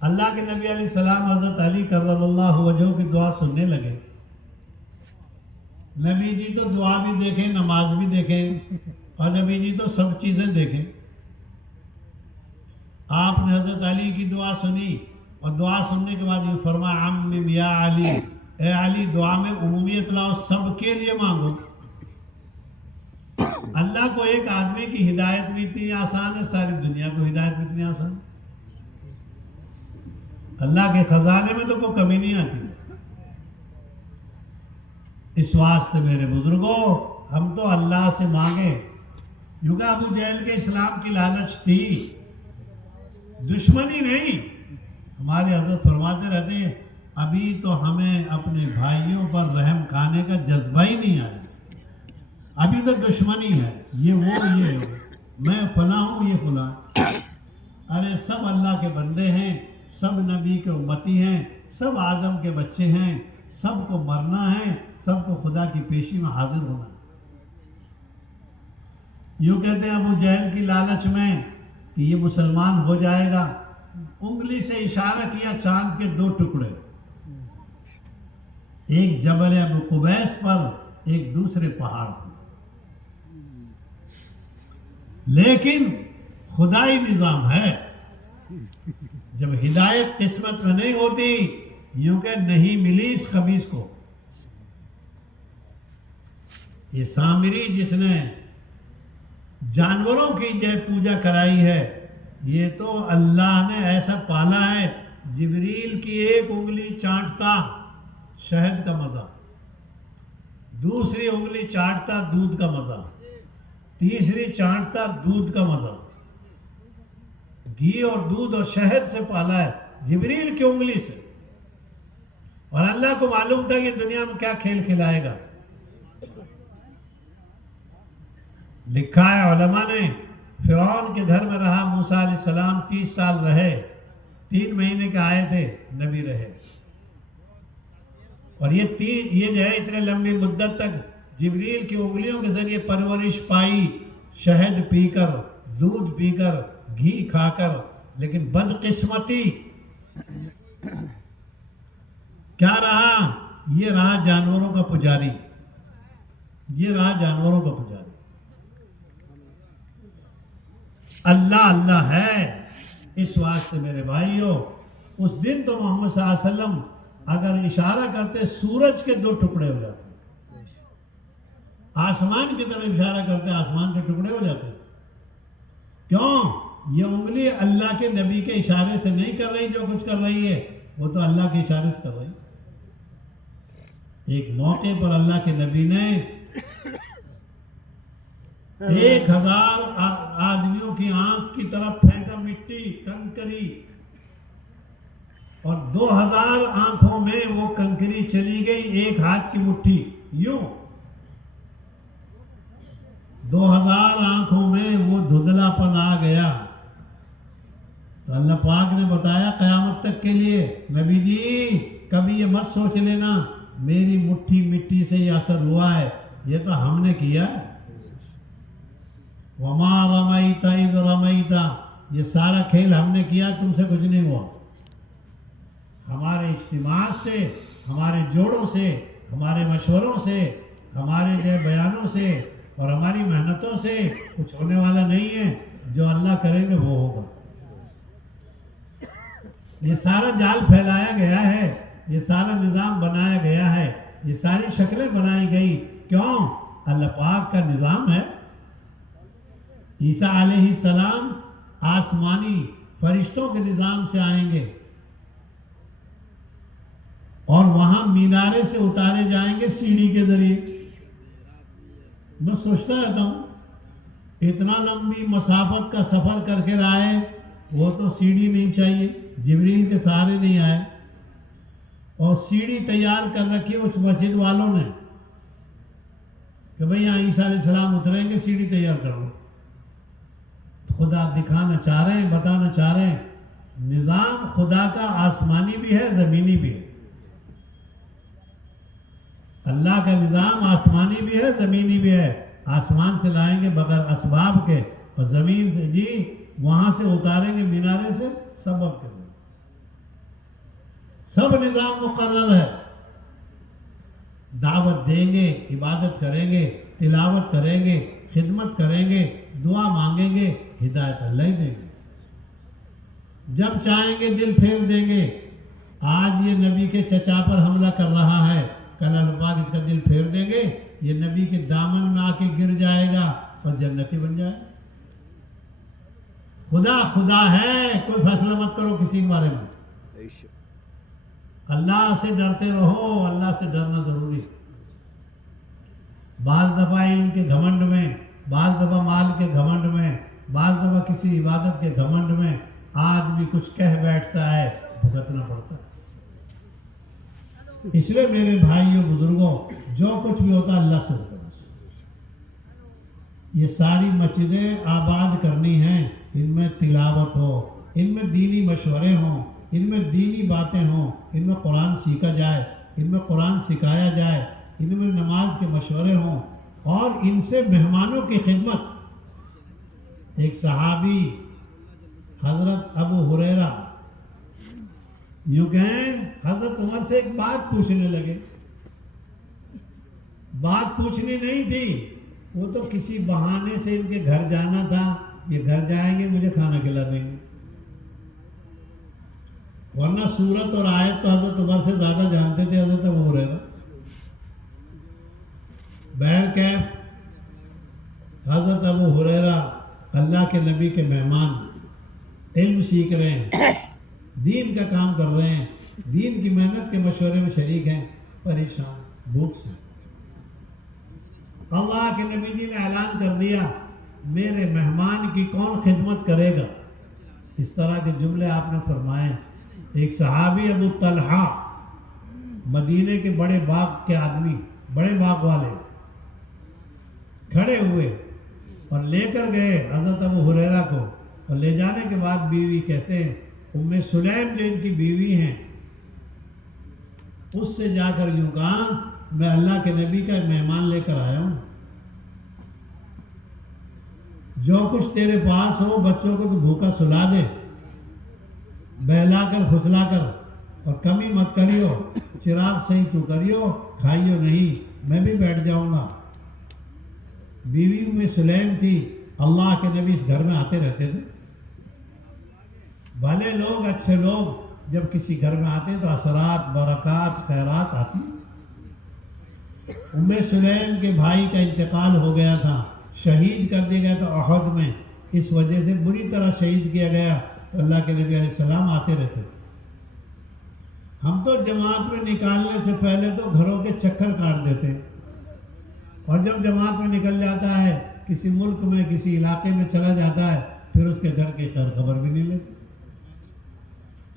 اللہ کے نبی علیہ السلام حضرت علی کرم اللہ وجہہ کی دعا سننے لگے۔ نبی جی تو دعا بھی دیکھیں، نماز بھی دیکھیں، اور نبی جی تو سب چیزیں دیکھیں۔ آپ نے حضرت علی کی دعا سنی اور دعا سننے کے بعد یہ فرمایا عمم یا علی، اے علی دعا میں عمومیت لاؤ، سب کے لیے مانگو۔ اللہ کو ایک آدمی کی ہدایت بھی اتنی آسان ہے، ساری دنیا کو ہدایت بھی اتنی آسان۔ اللہ کے خزانے میں تو کوئی کمی نہیں آتی۔ اس واسطے میرے بزرگوں ہم تو اللہ سے مانگیں۔ کیونکہ ابو جہل کے اسلام کی لالچ تھی، دشمنی نہیں۔ ہمارے حضرت فرماتے رہتے ہیں ابھی تو ہمیں اپنے بھائیوں پر رحم کھانے کا جذبہ ہی نہیں آیا، ابھی تو دشمنی ہے، یہ وہ یہ میں فلاں ہوں یہ فلاں۔ ارے سب اللہ کے بندے ہیں، سب نبی کے امتی ہیں، سب آدم کے بچے ہیں، سب کو مرنا ہے، سب کو خدا کی پیشی میں حاضر ہونا ہے۔ یوں کہتے ہیں ابو جہل کی لالچ میں کہ یہ مسلمان ہو جائے گا، انگلی سے اشارہ کیا چاند کے 2 ٹکڑے، ایک جبل ابو قبیس پر، ایک دوسرے پہاڑ پر۔ لیکن خدائی نظام ہے، جب ہدایت قسمت میں نہیں ہوتی، یوں کہ نہیں ملی اس خبیث کو۔ یہ سامری جس نے جانوروں کی جو پوجا کرائی ہے، یہ تو اللہ نے ایسا پالا ہے، جبریل کی ایک انگلی چاٹتا شہد کا مزہ، دوسری انگلی چاٹتا دودھ کا مزہ، تیسری چاٹتا دودھ کا مزہ، گھی اور دودھ اور شہد سے پالا ہے، جبریل کی انگلی سے، اور اللہ کو معلوم تھا کہ دنیا میں کیا کھیل کھلائے گا۔ لکھا ہے علماء نے، فرعون کے گھر میں رہا موسیٰ علیہ السلام، 30 سال رہے، 3 مہینے کے آئے تھے، نبی رہے، اور یہ جو ہے اتنے لمبی مدت تک جبریل کی انگلیوں کے ذریعے پرورش پائی، شہد پی کر، دودھ پی کر، گھی کھا کر، لیکن بدقسمتی کیا رہا؟ یہ رہا جانوروں کا پجاری، یہ رہا جانوروں کا پجاری۔ اللہ اللہ ہے۔ اس واسطے میرے بھائیوں، اس دن تو محمد صلی اللہ علیہ وسلم اگر اشارہ کرتے سورج کے 2 ٹکڑے ہو جاتے، آسمان کی طرف اشارہ کرتے آسمان کے ٹکڑے ہو جاتے۔ کیوں؟ یہ انگلی اللہ کے نبی کے اشارے سے نہیں کر رہی، جو کچھ کر رہی ہے وہ تو اللہ کے اشارے سے کر رہی۔ ایک موقع پر اللہ کے نبی نے 1000 آدمیوں کی آنکھ کی طرف پھینکا مٹی، کنکری، اور 2000 آنکھوں میں وہ کنکری چلی گئی، 1 ہاتھ کی مٹھی، یوں 2000 آنکھوں میں وہ دھندلا پن آ گیا۔ تو اللہ پاک نے بتایا قیامت تک کے لیے، نبی جی کبھی یہ مت سوچ لینا میری مٹھی مٹی سے یہ اثر ہوا ہے، یہ تو ہم نے کیا ہے۔ وما رمیت اذ رمیت، یہ سارا کھیل ہم نے کیا، تم سے کچھ نہیں ہوا۔ ہمارے اجتماع سے، ہمارے جوڑوں سے، ہمارے مشوروں سے، ہمارے جو بیانوں سے اور ہماری محنتوں سے کچھ ہونے والا نہیں ہے، جو اللہ کریں گے وہ ہوگا۔ یہ سارا جال پھیلایا گیا ہے، یہ سارا نظام بنایا گیا ہے، یہ ساری شکلیں بنائی گئی، کیوں؟ اللہ پاک کا نظام ہے۔ عیسیٰ علیہ السلام آسمانی فرشتوں کے نظام سے آئیں گے، اور وہاں مینارے سے اتارے جائیں گے سیڑھی کے ذریعے۔ میں سوچتا رہتا ہوں، اتنا لمبی مسافت کا سفر کر کے آئے، وہ تو سیڑھی نہیں چاہیے، جبریل کے سہارے نہیں آئے، اور سیڑھی تیار کر رکھی اس مسجد والوں نے کہ بھئی یہاں عیسیٰ علیہ السلام اتریں گے، سیڑھی تیار کر لو۔ خدا دکھانا چاہ رہے ہیں، بتانا چاہ رہے ہیں، نظام خدا کا آسمانی بھی ہے، زمینی بھی ہے۔ اللہ کا نظام آسمانی بھی ہے، زمینی بھی ہے۔ آسمان سے لائیں گے بغیر اسباب کے، اور زمین سے جی وہاں سے اتاریں گے مینارے سے سبب کے۔ سب نظام مقرر ہے۔ دعوت دیں گے، عبادت کریں گے، تلاوت کریں گے، خدمت کریں گے، دعا مانگیں گے، ہدایت اللہ ہی دیں گے۔ جب چاہیں گے دل پھیر دیں گے۔ آج یہ نبی کے چچا پر حملہ کر رہا ہے، کل اللہ پاک اس کا دل پھیر دیں گے، یہ نبی کے دامن میں آ کے گر جائے گا اور جنتی بن جائے۔ خدا خدا ہے، کوئی فیصلہ مت کرو کسی کے بارے میں۔ اللہ سے ڈرتے رہو، اللہ سے ڈرنا ضروری ہے۔ بعض دفعہ ان کے گھمنڈ میں، بعض دفعہ مال کے گھمنڈ میں، بعض دفعہ کسی عبادت کے گھمنڈ میں آدمی کچھ کہہ بیٹھتا ہے، بھگتنا پڑتا ہے۔ اس لیے میرے بھائیوں بزرگوں، جو کچھ بھی ہوتا ہے اللہ سے ہوتا ہے۔ یہ ساری مسجدیں آباد کرنی ہیں، ان میں تلاوت ہو، ان میں دینی مشورے ہوں، ان میں دینی باتیں ہوں، ان میں قرآن سیکھا جائے، ان میں قرآن سکھایا جائے، ان میں نماز کے مشورے ہوں، اور ان سے مہمانوں کی خدمت۔ ایک صحابی حضرت ابو ہریرہ یوں کہیں حضرت عمر سے ایک بات پوچھنے لگے۔ بات پوچھنی نہیں تھی، وہ تو کسی بہانے سے ان کے گھر جانا تھا، یہ گھر جائیں گے مجھے کھانا کھلا دیں گے، ورنہ سورت اور آیت تو حضرت عمر سے زیادہ جانتے تھے حضرت ابو ہریرہ۔ بہرکیف حضرت ابو ہریرہ اللہ کے نبی کے مہمان، علم سیکھ رہے ہیں، دین کا کام کر رہے ہیں، دین کی محنت کے مشورے میں شریک ہیں، پریشان بھوک سے۔ اللہ کے نبی جی نے اعلان کر دیا، میرے مہمان کی کون خدمت کرے گا؟ اس طرح کے جملے آپ نے فرمائے. ایک صحابی ابو طلحہ مدینے کے بڑے باغ کے آدمی، بڑے باغ والے، کھڑے ہوئے اور لے کر گئے حضرت ابو ہریرہ کو، اور لے جانے کے بعد بیوی کہتے ہیں ام سلیم جو ان کی بیوی ہیں، اس سے جا کر یوں کہا میں اللہ کے نبی کا مہمان لے کر آیا ہوں، جو کچھ تیرے پاس ہو بچوں کو تو بھوکا سلا دے، بہلا کر پھسلا کر، اور کمی مت کریو، چراغ صحیح تو کریو، کھائیو نہیں، میں بھی بیٹھ جاؤں گا. بیوی ام سلیم تھی، اللہ کے نبی اس گھر میں آتے رہتے تھے. بھلے لوگ، اچھے لوگ جب کسی گھر میں آتے تو اثرات، برکات، خیرات آتی. ام سلیم کے بھائی کا انتقال ہو گیا تھا، شہید کر دیا گیا تھا احد میں، اس وجہ سے بری طرح شہید کیا گیا. اللہ کے نبی علیہ السلام آتے رہتے. ہم تو جماعت میں نکالنے سے پہلے تو گھروں کے چکر کاٹ دیتے، اور جب جماعت میں نکل جاتا ہے، کسی ملک میں کسی علاقے میں چلا جاتا ہے، پھر اس کے گھر کی خبر بھی نہیں لیتے.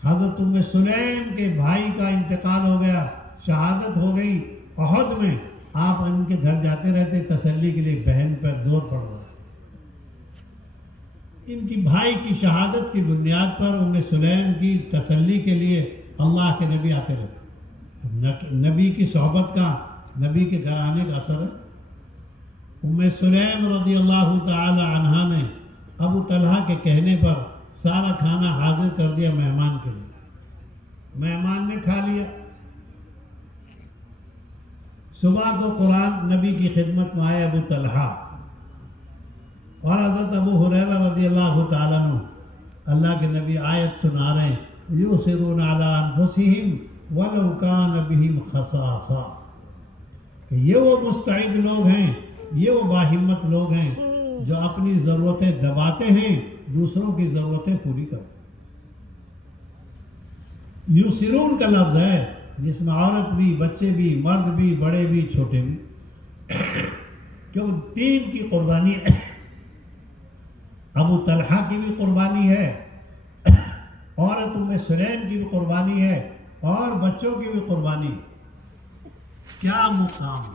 حضرت ام سلیم کے بھائی کا انتقال ہو گیا، شہادت ہو گئی احد میں، آپ ان کے گھر جاتے رہتے تسلی کے لیے، بہن پر زور پڑ رہا. ان کی بھائی کی شہادت کی بنیاد پر ام سلیم کی تسلی کے لیے اللہ کے نبی آتے رہتے. نبی کی صحبت کا، نبی کے گھر آنے کا اثر ہے. ام سلیم رضی اللہ تعالی عنہا نے ابو طلحہ کے کہنے پر سارا کھانا حاضر کر دیا مہمان کے لیے. مہمان نے کھا لیا. صبح کو قرآن نبی کی خدمت میں آئے ابو طلحہ، اور حضرت ابو ہریرہ رضی اللہ تعالیٰ عنہ اللہ کے نبی آیت سنا رہے ہیں، یؤثرون علی انفسہم ولو کان بہم خصاصہ، کہ یہ وہ مستعد لوگ ہیں، یہ وہ باہمت لوگ ہیں جو اپنی ضرورتیں دباتے ہیں، دوسروں کی ضرورتیں پوری کرتے. یؤثرون کا لفظ ہے جس میں عورت بھی، بچے بھی، مرد بھی، بڑے بھی، چھوٹے بھی، کیوں تین کی قربانی ہے. ابو طلحہ کی بھی قربانی ہے، عورت ام سلیم کی بھی قربانی ہے، اور بچوں کی بھی قربانی. کیا مقام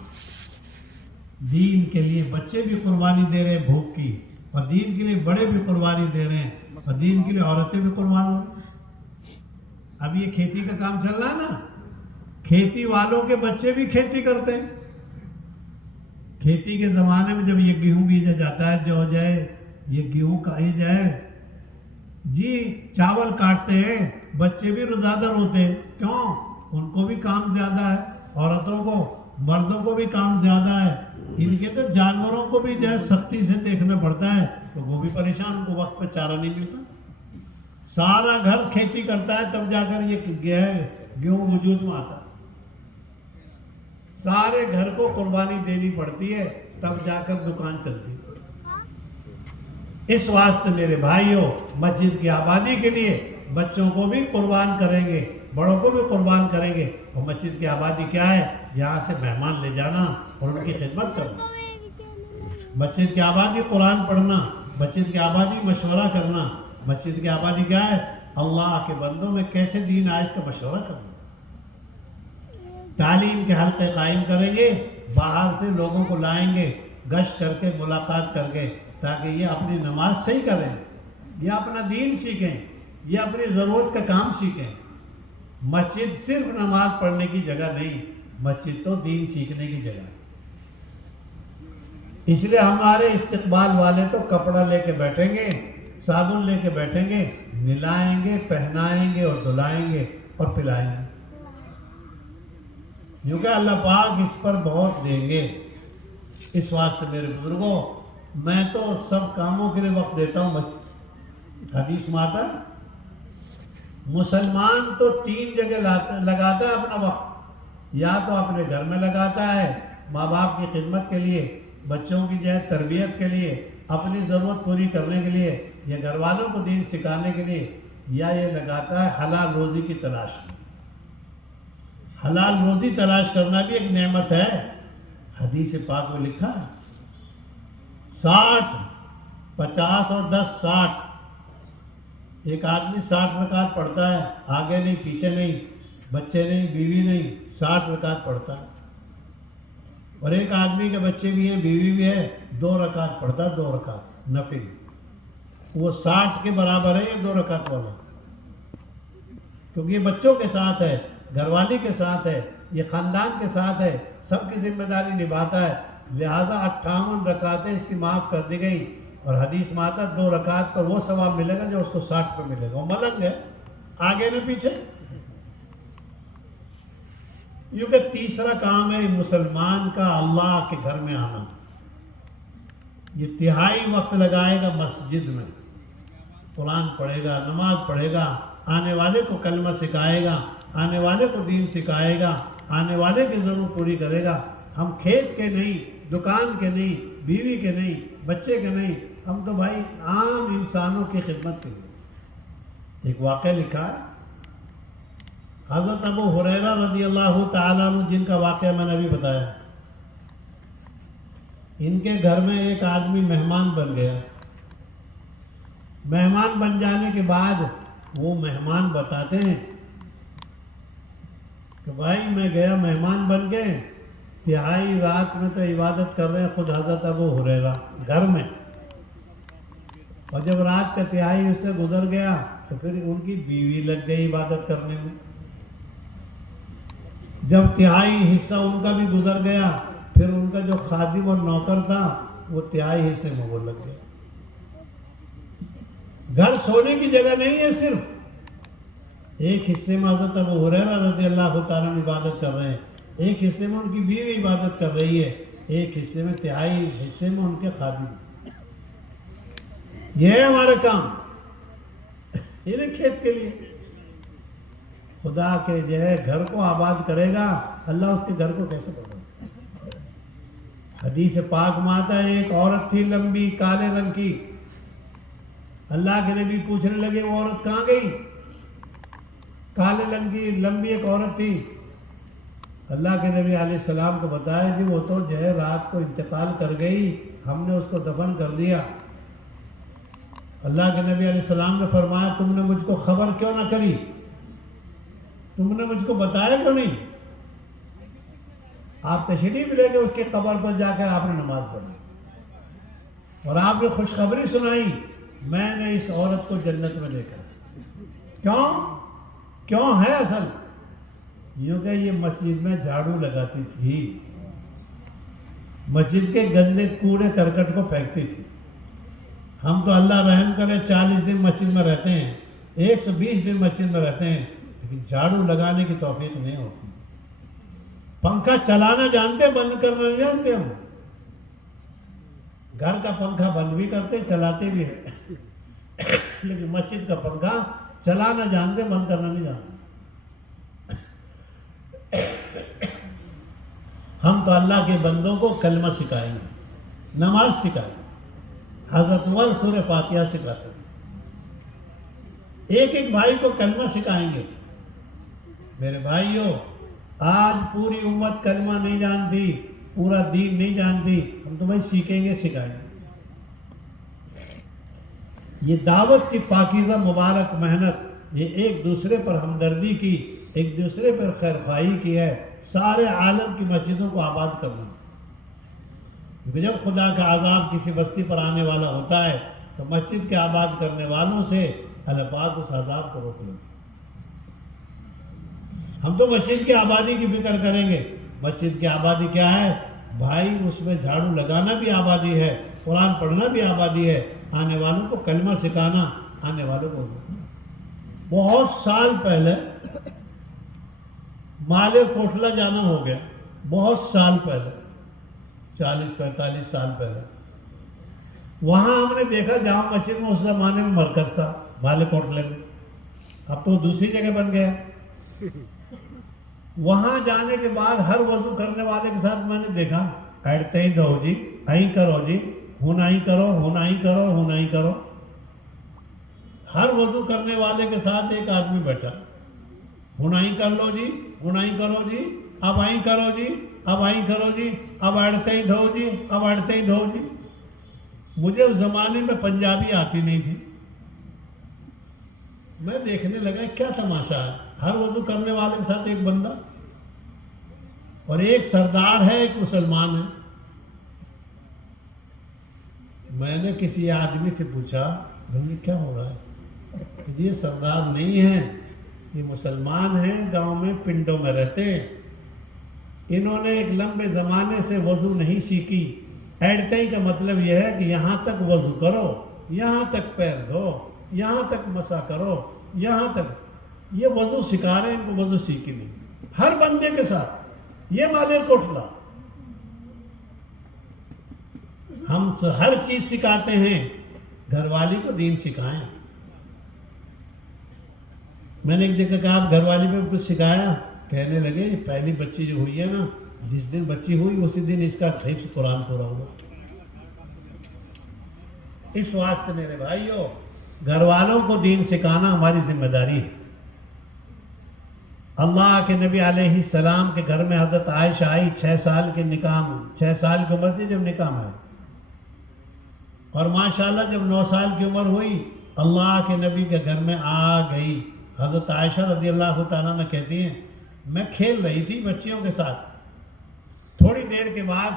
دین کے لیے! بچے بھی قربانی دے رہے ہیں بھوک کی، اور دین کے لیے بڑے بھی قربانی دے رہے ہیں، اور دین کے لیے عورتیں بھی قربان ہو رہی ہیں. اب یہ کھیتی کا کام چل رہا ہے نا، کھیتی والوں کے بچے بھی کھیتی کرتے ہیں. کھیتی کے زمانے میں جب یہ گیہوں بیجا جاتا ہے، جو جائے یہ گیہوں کائی جائے، جی چاول کاٹتے ہیں، بچے بھی روزادر ہوتے ہیں. کیوں؟ ان کو بھی کام زیادہ ہے، عورتوں کو، مردوں کو بھی کام زیادہ ہے. ان کے تو جانوروں کو بھی جو ہے سختی سے دیکھنا پڑتا ہے، تو وہ بھی پریشان، ان کو وقت پہ چارہ نہیں ملتا. سارا گھر کھیتی کرتا ہے تب جا کر یہ گیہوں وجود میں آتا ہے. سارے گھر کو قربانی دینی پڑتی ہے تب جا کر دکان چلتی ہے. اس واسطے میرے بھائیوں، مسجد کی آبادی کے لیے بچوں کو بھی قربان کریں گے، بڑوں کو بھی قربان کریں گے. اور مسجد کی آبادی کیا ہے؟ یہاں سے مہمان لے جانا اور ان کی خدمت کرنا. مسجد کی آبادی قرآن پڑھنا، مسجد کی آبادی مشورہ کرنا. مسجد کی آبادی کیا ہے؟ اللہ کے بندوں میں کیسے دین آئے اس کا مشورہ کرنا. تعلیم کے حلقے قائم کریں گے، باہر سے لوگوں کو لائیں گے، گشت کر کے، ملاقات کر کے، تاکہ یہ اپنی نماز صحیح کریں، یہ اپنا دین سیکھیں، یہ اپنی ضرورت کا کام سیکھیں. مسجد صرف نماز پڑھنے کی جگہ نہیں، مسجد تو دین سیکھنے کی جگہ ہے. اس لیے ہمارے استقبال والے تو کپڑا لے کے بیٹھیں گے، صابن لے کے بیٹھیں گے، نلائیں گے، پہنائیں گے، اور دھلائیں گے اور پلائیں گے، کیونکہ اللہ پاک اس پر بہت دیں گے. اس واسطے میرے بزرگوں، میں تو سب کاموں کے لیے وقت دیتا ہوں. حدیث میں آتا ہے مسلمان تو 3 جگہ لگاتا ہے اپنا وقت. یا تو اپنے گھر میں لگاتا ہے ماں باپ کی خدمت کے لیے، بچوں کی جو ہے تربیت کے لیے، اپنی ضرورت پوری کرنے کے لیے، یا گھر والوں کو دین سکھانے کے لیے، یا یہ لگاتا ہے حلال روزی کی تلاش میں. حلال روزی تلاش کرنا بھی ایک نعمت ہے. حدیث پاک میں لکھا ہے 60، 50 اور 10، 60 ایک آدمی 60 رکعت پڑھتا ہے، آگے نہیں پیچھے نہیں، بچے نہیں بیوی نہیں، 60 رکعت پڑھتا ہے. اور ایک آدمی کے بچے بھی ہیں بیوی بھی ہے، 2 رکعت پڑھتا ہے، 2 رکعت نفل. وہ 60 کے برابر ہے یہ 2 رکعت والا، کیونکہ یہ بچوں کے ساتھ ہے، گھر والی کے ساتھ ہے، یہ خاندان کے ساتھ ہے، سب کی ذمہ داری نبھاتا ہے. لہذا 58 رکعتیں اس کی معاف کر دی گئی. اور حدیث میں آتا 2 رکعت پر وہ ثواب ملے گا جو اس کو 60 پہ ملے گا. وہ ملنگ ہے، آگے نہ پیچھے. کیونکہ تیسرا کام ہے مسلمان کا اللہ کے گھر میں آنا. یہ تہائی وقت لگائے گا مسجد میں، قرآن پڑھے گا، نماز پڑھے گا، آنے والے کو کلمہ سکھائے گا، آنے والے کو دین سکھائے گا، آنے والے کی ضرورت پوری کرے گا. ہم کھیت کے نہیں، دکان کے نہیں، بیوی کے نہیں، بچے کے نہیں، ہم تو بھائی عام انسانوں کی خدمت کے لیے. ایک واقعہ لکھا ہے حضرت ابو ہریرہ رضی اللہ تعالیٰ عنہ، جن کا واقعہ میں نے ابھی بتایا. ان کے گھر میں ایک آدمی مہمان بن گیا. مہمان بن جانے کے بعد وہ مہمان بتاتے ہیں کہ بھائی میں گیا، مہمان بن گئے، تہائی رات میں تو عبادت کر رہے ہیں خود حضرت ابو ہریرہ گھر میں. اور جب رات کا تہائی اس سے گزر گیا تو پھر ان کی بیوی لگ گئی عبادت کرنے میں. جب تہائی حصہ ان کا بھی گزر گیا، پھر ان کا جو خادم اور نوکر تھا وہ تہائی حصے میں وہ لگ گیا. گھر سونے کی جگہ نہیں ہے، صرف ایک حصے میں حضرت ابو ہریرہ رضی اللہ تعالیٰ عنہ عبادت کر رہے ہیں، ایک حصے میں ان کی بیوی عبادت کر رہی ہے، ایک حصے میں تہائی حصے میں ان کے خادم. یہ ہے ہمارا کام. یہ نہیں کھیت کے لیے. خدا کے جو ہے گھر کو آباد کرے گا، اللہ اس کے گھر کو کیسے بنائے گا؟ حدیث پاک میں آتا ہے ایک عورت تھی لمبی کالے رنگ کی. اللہ کے نبی پوچھنے لگے وہ عورت کہاں گئی؟ کالے رنگ کی لمبی ایک عورت تھی. اللہ کے نبی علیہ السلام کو بتایا جی وہ تو جو ہے رات کو انتقال کر گئی، ہم نے اس کو دفن کر دیا. اللہ کے نبی علیہ السلام نے فرمایا تم نے مجھ کو خبر کیوں نہ کری؟ تم نے مجھ کو بتایا کیوں نہیں؟ آپ تشریف لے کے اس کی قبر پر جا کر آپ نے نماز پڑھی اور آپ نے خوشخبری سنائی، میں نے اس عورت کو جنت میں لے کر. کیوں ہے اصل یوں کہ یہ مسجد میں جھاڑو لگاتی تھی، مسجد کے گندے کوڑے کرکٹ کو پھینکتی تھی. ہم تو اللہ رحم کرے 40 دن مسجد میں رہتے ہیں، 120 دن مسجد میں رہتے ہیں، لیکن جھاڑو لگانے کی توفیق نہیں ہوتی. پنکھا چلانا جانتے، بند کرنا نہیں جانتے. ہم گھر کا پنکھا بند بھی کرتے، چلاتے بھی ہیں، لیکن مسجد کا پنکھا چلانا جانتے، بند کرنا نہیں جانتے. ہم تو اللہ کے بندوں کو کلمہ سکھائیں گے، نماز سکھائیں گے، حضرت عمر سورہ فاتحہ سکھاتے ہیں. ایک ایک بھائی کو کلمہ سکھائیں گے. میرے بھائیوں، آج پوری امت کلمہ نہیں جانتی، پورا دین نہیں جانتی. ہم تو بھائی سیکھیں گے، سکھائیں گے. یہ دعوت کی پاکیزہ مبارک محنت، یہ ایک دوسرے پر ہمدردی کی، ایک دوسرے پر خیرخواہی کی ہے. سارے عالم کی مسجدوں کو آباد کرنا. کیونکہ جب خدا کا عذاب کسی بستی پر آنے والا ہوتا ہے تو مسجد کے آباد کرنے والوں سے اللہ پاک اس عذاب کو روک لیں. ہم تو مسجد کی آبادی کی فکر کریں گے. مسجد کی آبادی کیا ہے بھائی؟ اس میں جھاڑو لگانا بھی آبادی ہے، قرآن پڑھنا بھی آبادی ہے، آنے والوں کو کلمہ سکھانا، آنے والوں کو. بہت سال پہلے مالے کوٹلہ جانا ہو گیا، بہت سال پہلے، 40-45 سال پہلے. وہاں ہم نے دیکھا جامع مسجد میں اس زمانے میں مرکز تھا مالے کوٹلے میں، اب تو دوسری جگہ بن گیا. وہاں جانے کے بعد ہر وضو کرنے والے کے ساتھ میں نے دیکھا ایڈتے ہی دو جی، آئی کرو جی، ہونائی کرو، ہونائی کرو، ہونائی کرو. ہر وضو کرنے والے کے ساتھ ایک آدمی بیٹھا، ہونائی کر لو جی، ہونائی کرو جی، اب آئی کرو جی، اب آئی کرو جی، اب اڑتے ہی دھو جی، اب اڑتے ہی دھو جی. مجھے اس زمانے میں پنجابی آتی نہیں تھی. میں دیکھنے لگا کیا تماشا ہے، ہر وضو کرنے والے کے ساتھ ایک بندہ، اور ایک سردار ہے، ایک مسلمان ہے۔ میں نے کسی آدمی سے پوچھا بھائی کیا ہو رہا ہے؟ یہ سردار نہیں ہے، یہ مسلمان ہیں، گاؤں میں پنڈوں میں رہتے ہیں، انہوں نے ایک لمبے زمانے سے وضو نہیں سیکھی۔ ایڈتائی کا مطلب یہ ہے کہ یہاں تک وضو کرو، یہاں تک پیر دھو، یہاں تک مسح کرو، یہاں تک، یہ وضو سکھا رہے ہیں، ان کو وضو سیکھی نہیں، ہر بندے کے ساتھ۔ یہ مالے کوٹلا، ہم تو ہر چیز سکھاتے ہیں، گھر والی کو دین سکھائیں۔ میں نے ایک جگہ کہا آپ گھر والی پہ کچھ سکھایا؟ کہنے لگے یہ پہلی بچی جو ہوئی ہے نا، جس دن بچی ہوئی اسی دن اس کا حفظ قرآن پورا ہوا۔ اس واسطے میرے بھائیو، گھر والوں کو دین سکھانا ہماری ذمہ داری ہے۔ اللہ کے نبی علیہ السلام کے گھر میں حضرت عائشہ آئی، 6 سال کی عمر تھی جب نکاح میں، اور ماشاءاللہ جب 9 سال کی عمر ہوئی اللہ کے نبی کے گھر میں آ گئی۔ حضرت عائشہ رضی اللہ تعالیٰ عنہ کہتی ہیں میں کھیل رہی تھی بچیوں کے ساتھ، تھوڑی دیر کے بعد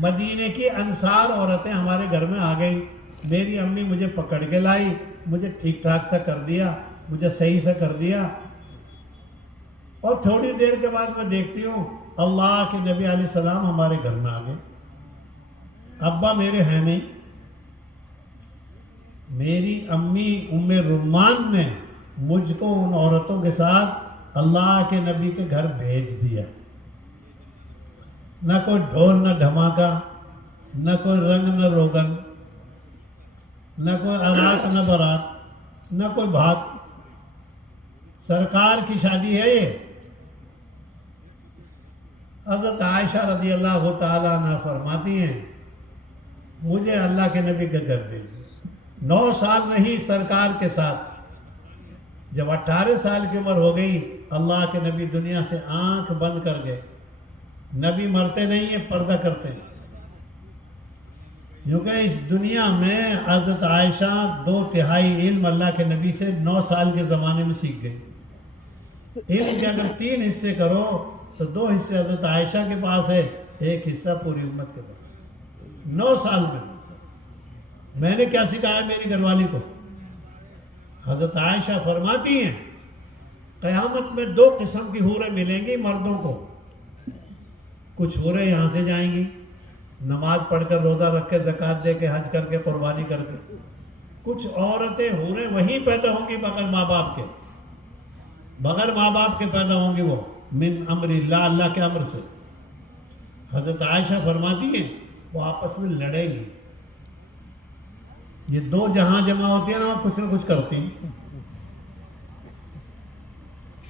مدینے کی انصار عورتیں ہمارے گھر میں آ گئی، میری امی مجھے پکڑ کے لائی، مجھے ٹھیک ٹھاک سا کر دیا، مجھے صحیح سا کر دیا، اور تھوڑی دیر کے بعد میں دیکھتی ہوں اللہ کے نبی علیہ السلام ہمارے گھر میں آ گئے۔ ابا میرے ہیں نہیں، میری امی ام رومان نے مجھ کو ان عورتوں کے ساتھ اللہ کے نبی کے گھر بھیج دیا۔ نہ کوئی ڈھول نہ دھماکہ، نہ کوئی رنگ نہ روگن، نہ کوئی اراک نہ برات، نہ کوئی بھات، سرکار کی شادی ہے یہ۔ حضرت عائشہ رضی اللہ تعالیٰ عنہ فرماتی ہیں مجھے اللہ کے نبی کے گھر بھیج دیا، 9 سال نہیں سرکار کے ساتھ۔ جب 18 سال کی عمر ہو گئی اللہ کے نبی دنیا سے آنکھ بند کر گئے۔ نبی مرتے نہیں ہیں، پردہ کرتے ہیں، کیونکہ اس دنیا میں حضرت عائشہ 2/3 علم اللہ کے نبی سے 9 سال کے زمانے میں سیکھ گئی۔ علم کے اگر 3 حصے کرو تو 2 حصے حضرت عائشہ کے پاس ہے، 1 حصہ پوری امت کے پاس۔ 9 سال میں نے کیا سکھایا میری گھر والی کو؟ حضرت عائشہ فرماتی ہیں قیامت میں 2 قسم کی حوریں ملیں گی مردوں کو، کچھ حوریں یہاں سے جائیں گی نماز پڑھ کر، روزہ رکھ کے، زکوٰۃ دے کے، حج کر کے، قربانی کر کے، کچھ عورتیں حوریں وہیں پیدا ہوں گی بغیر ماں باپ کے، بغیر ماں باپ کے پیدا ہوں گی، وہ من امر اللہ، اللہ کے امر سے۔ حضرت عائشہ فرماتی ہیں وہ آپس میں لڑیں گی، یہ 2 جہاں جمع ہوتی ہیں نا کچھ نہ کچھ کرتی ہیں۔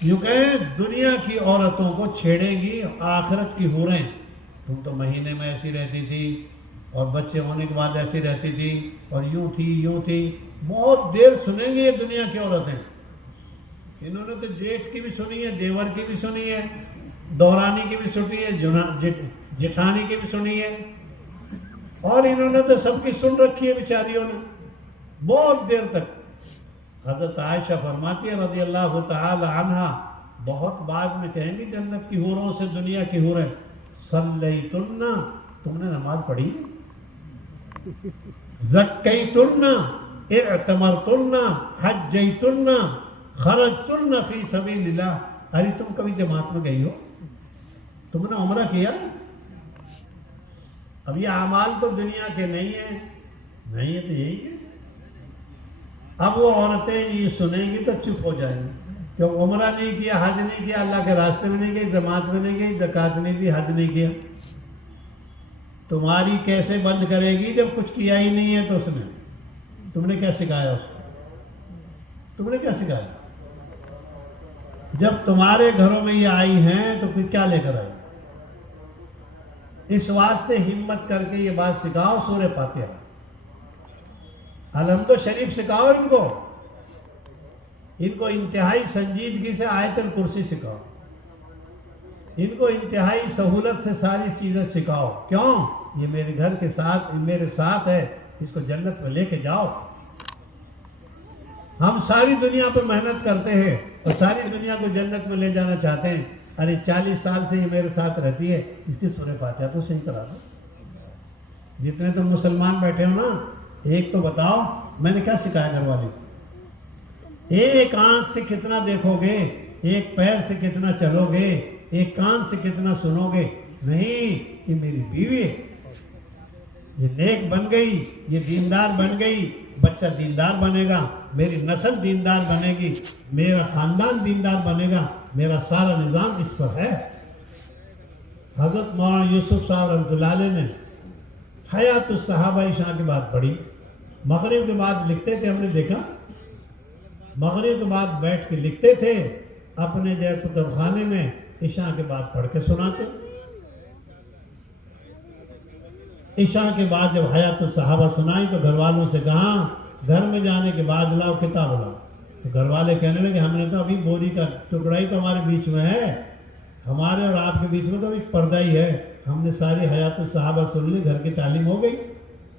یوں کہ دنیا کی عورتوں کو چھیڑیں گی آخرت کی حوریں، تم تو مہینے میں ایسی رہتی تھی اور بچے ہونے کے بعد ایسی رہتی تھی اور یوں تھی یوں تھی، بہت دیر سنیں گے یہ دنیا کی عورتیں۔ انہوں نے تو جیٹھ کی بھی سنی ہے، دیور کی بھی سنی ہے، دورانی کی بھی سنی ہے، جٹھانی کی بھی سنی ہے، اور انہوں نے تو سب کی سن رکھی ہے بیچاریوں نے بہت دیر تک۔ حضرت عائشہ فرماتی ہے رضی اللہ تعالی عنہا، بہت بعد میں کہیں گی جنت کی حوروں سے دنیا کی حوریں، صلیتن، تم نے نماز پڑھی، زکیتن، اعتمرتن، حجیتن، خرجتن فی سبیل اللہ۔ ارے تم کبھی جماعت میں گئی ہو؟ تم نے عمرہ کیا؟ اب یہ اعمال تو دنیا کے نہیں ہیں، نہیں ہے تو یہی ہے۔ اب وہ عورتیں یہ سنیں گی تو چپ ہو جائیں گی، کہ عمرہ نہیں کیا، حج نہیں کیا، اللہ کے راستے میں نہیں گئی، جماعت میں نہیں گئی، زکوٰۃ نہیں دی، حج نہیں کیا، تمہاری کیسے بند کرے گی جب کچھ کیا ہی نہیں ہے تو اس نے؟ تم نے کیا سکھایا اس کو؟ تم نے کیا سکھایا؟ جب تمہارے گھروں میں یہ آئی ہیں تو پھر کیا لے کر آئی؟ اس واسطے ہمت کر کے یہ بات سکھاؤ، سورہ فاتحہ، الحمد شریف سکھاؤ، ان کو انتہائی سنجیدگی سے آیت الکرسی سکھاؤ، ان کو انتہائی سہولت سے ساری چیزیں سکھاؤ۔ کیوں؟ یہ میرے گھر کے ساتھ، میرے ساتھ ہے، اس کو جنت میں لے کے جاؤ۔ ہم ساری دنیا پہ محنت کرتے ہیں اور ساری دنیا کو جنت میں لے جانا چاہتے ہیں. ارے 40 سال سے یہ میرے ساتھ رہتی ہے, اس کی سورہ فاتحہ تو صحیح کرا دو. جتنے تم مسلمان بیٹھے ہو نا, ایک تو بتاؤ میں نے کیا سکھایا گھر والے کو. ایک آنکھ سے کتنا دیکھو گے, ایک پیر سے کتنا چلو گے, ایک کان سے کتنا سنو گے. نہیں, یہ میری بیوی ہے, یہ نیک بن گئی, یہ دیندار بن گئی, بچہ دیندار بنے گا, میری نسل دیندار بنے گی, میرا خاندان دیندار بنے گا, میرا سارا نظام اس پر ہے. حضرت مولانا یوسف صاحب رحمۃ اللہ علیہ نے حیات الصحابہ عشاء کے بعد پڑھی. مغرب کے بعد لکھتے تھے, ہم نے دیکھا مغرب کے بعد بیٹھ کے لکھتے تھے, اپنے جو کتب خانے میں عشاء کے بعد پڑھ کے سناتے. عشاء کے بعد جب حیات الصحابہ سنائی تو گھر والوں سے کہا گھر میں جانے کے بعد لاؤ کتاب لاؤ. تو گھر والے کہنے لگے ہم نے تو ابھی بوری کا ٹکڑا ہی تو ہمارے بیچ میں ہے, ہمارے اور آپ کے بیچ میں تو ابھی پردہ ہی ہے, ہم نے ساری حیات الصحابہ سن لی, گھر کی تعلیم ہو گئی.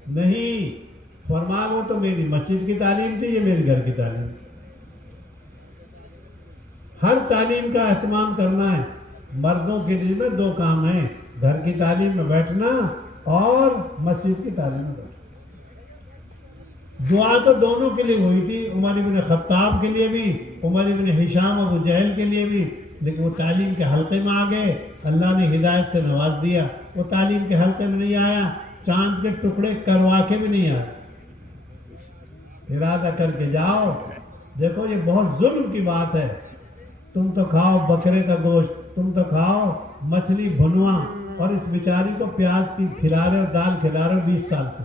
نہیں, فرمان وہ تو میری مسجد کی تعلیم تھی, یہ میری گھر کی تعلیم. ہر تعلیم کا اہتمام کرنا ہے. مردوں کے لیے میں 2 کام ہیں, گھر کی تعلیم میں بیٹھنا اور مسجد کی تعلیم میں بیٹھنا. دعا تو دونوں کے لیے ہوئی تھی, عمر ابن خطاب کے لیے بھی, عمر ابن ہشام ابو جہل کے لیے بھی, لیکن وہ تعلیم کے حلقے میں آ گئے, اللہ نے ہدایت سے نواز دیا. وہ تعلیم کے حلقے میں نہیں آیا, چاند کے ٹکڑے کروا کے بھی نہیں آیا. ارادہ کر کے جاؤ. دیکھو یہ بہت ظلم کی بات ہے. تم تو کھاؤ بکرے کا گوشت, تم تو کھاؤ مچھلی بھنوا, اور اس بیچاری کو پیاز کی کھلا رہے اور دال کھلا رہے 20 سال سے.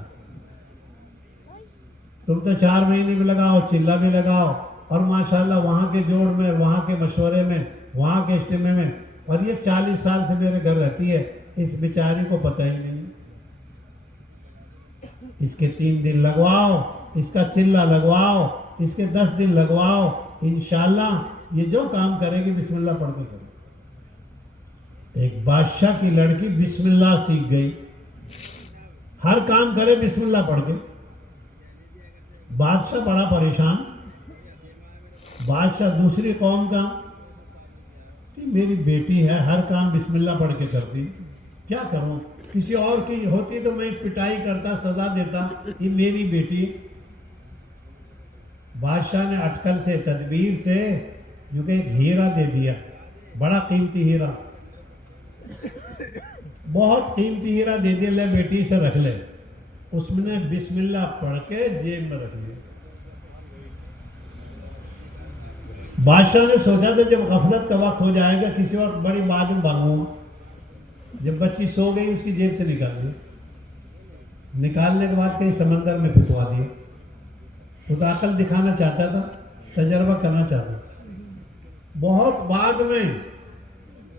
تم تو 4 مہینے بھی لگاؤ, چلہ بھی لگاؤ, اور ماشاءاللہ وہاں کے جوڑ میں, وہاں کے مشورے میں, وہاں کے اجتماع میں, اور یہ 40 سال سے میرے گھر رہتی ہے, اس بیچاری کو پتہ ہی نہیں. اس کے 3 دن لگواؤ, اس کا چلہ لگواؤ, اس کے 10 دن لگواؤ, انشاءاللہ یہ جو کام کرے گی بسم اللہ پڑھ کے کرے. ایک بادشاہ کی لڑکی بسم اللہ سیکھ گئی, ہر کام کرے بسم اللہ پڑھ کے. بادشاہ بڑا پریشان. بادشاہ دوسری قوم کا, میری بیٹی ہے ہر کام بسم اللہ پڑھ کے کرتی, کیا کروں, کسی اور کی ہوتی تو میں پٹائی کرتا, سزا دیتا, یہ میری بیٹی. بادشاہ نے اٹکل سے, تدبیر سے, جو کہ ایک ہیرا دے دیا, بڑا قیمتی ہیرا, بہت قیمتی ہیرا دے دیا, لے بیٹی سے رکھ لے. اس میں نے بسم اللہ پڑھ کے جیب میں رکھ لیا. بادشاہ نے سوچا تھا جب غفلت کا وقت ہو جائے گا کسی وقت بڑی بات میں بھاگوں. جب بچی سو گئی اس کی جیب سے نکال دی, نکالنے کے بعد کہیں سمندر میں پھینکوا دیا. وہ تو عقل دکھانا چاہتا تھا, تجربہ کرنا چاہتا تھا. بہت بعد میں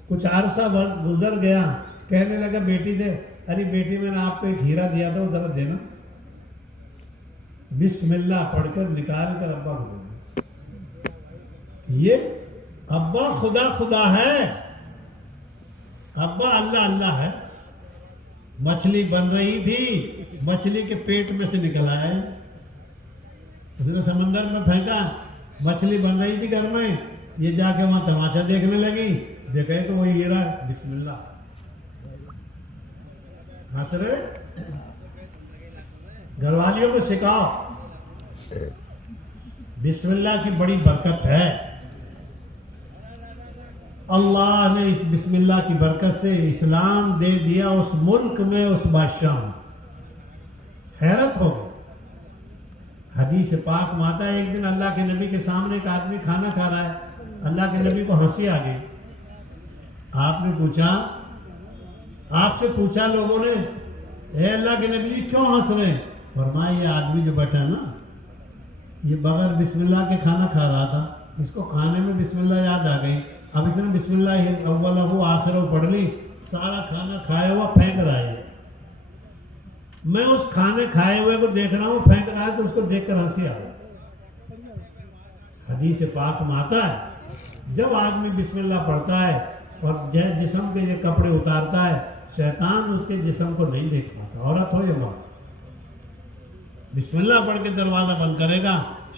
کچھ عرصہ گزر گیا, کہنے لگا بیٹی سے, ارے بیٹی میں نے آپ کو ایک ہیرا دیا تھا, وہ ذرا دینا. بسم اللہ پڑھ کر نکال کر ابا کو دینا. یہ ابا خدا خدا ہے, ابا اللہ اللہ ہے. مچھلی بن رہی تھی, مچھلی کے پیٹ میں سے نکل آیا, اس نے سمندر میں پھینکا. مچھلی بن رہی تھی گھر میں, یہ جا کے وہاں تماشا دیکھنے لگی, دیکھے تو وہ ہیرا. بسم اللہ ہنس رہے. گھر والیوں کو سکھاؤ, بسم اللہ کی بڑی برکت ہے. اللہ نے اس بسم اللہ کی برکت سے اسلام دے دیا اس ملک میں, اس بادشاہ میں. حیرت ہو گئی. حدیث پاک میں آتا ہے ایک دن اللہ کے نبی کے سامنے ایک آدمی کھانا کھا رہا ہے. اللہ کے نبی کو ہنسی آ گئی. آپ نے پوچھا, آپ سے پوچھا لوگوں نے, اے اللہ کے نبی کیوں ہنس رہے ہیں؟ فرمایا یہ آدمی جو بیٹھا ہے نا, یہ بغیر بسم اللہ کے کھانا کھا رہا تھا, اس کو کھانے میں بسم اللہ یاد آ گئی. اب اس نے بسم اللہ اولہ آخرہ پڑھ لی, سارا کھانا کھایا ہوا پھینک رہا ہے. میں اس کھانے کھائے ہوئے کو دیکھ رہا ہوں, پھینک رہا ہے, تو اس کو دیکھ کر ہنسی آ رہی. حدیث پاک میں آتا ہے جب آدمی بسم اللہ پڑھتا ہے اور جسم کے یہ کپڑے اتارتا ہے, شیطان اس کے جسم کو نہیں دیکھ پاتا, عورت ہو یا مرد. بسم اللہ پڑھ کے دروازہ بند کرے گا,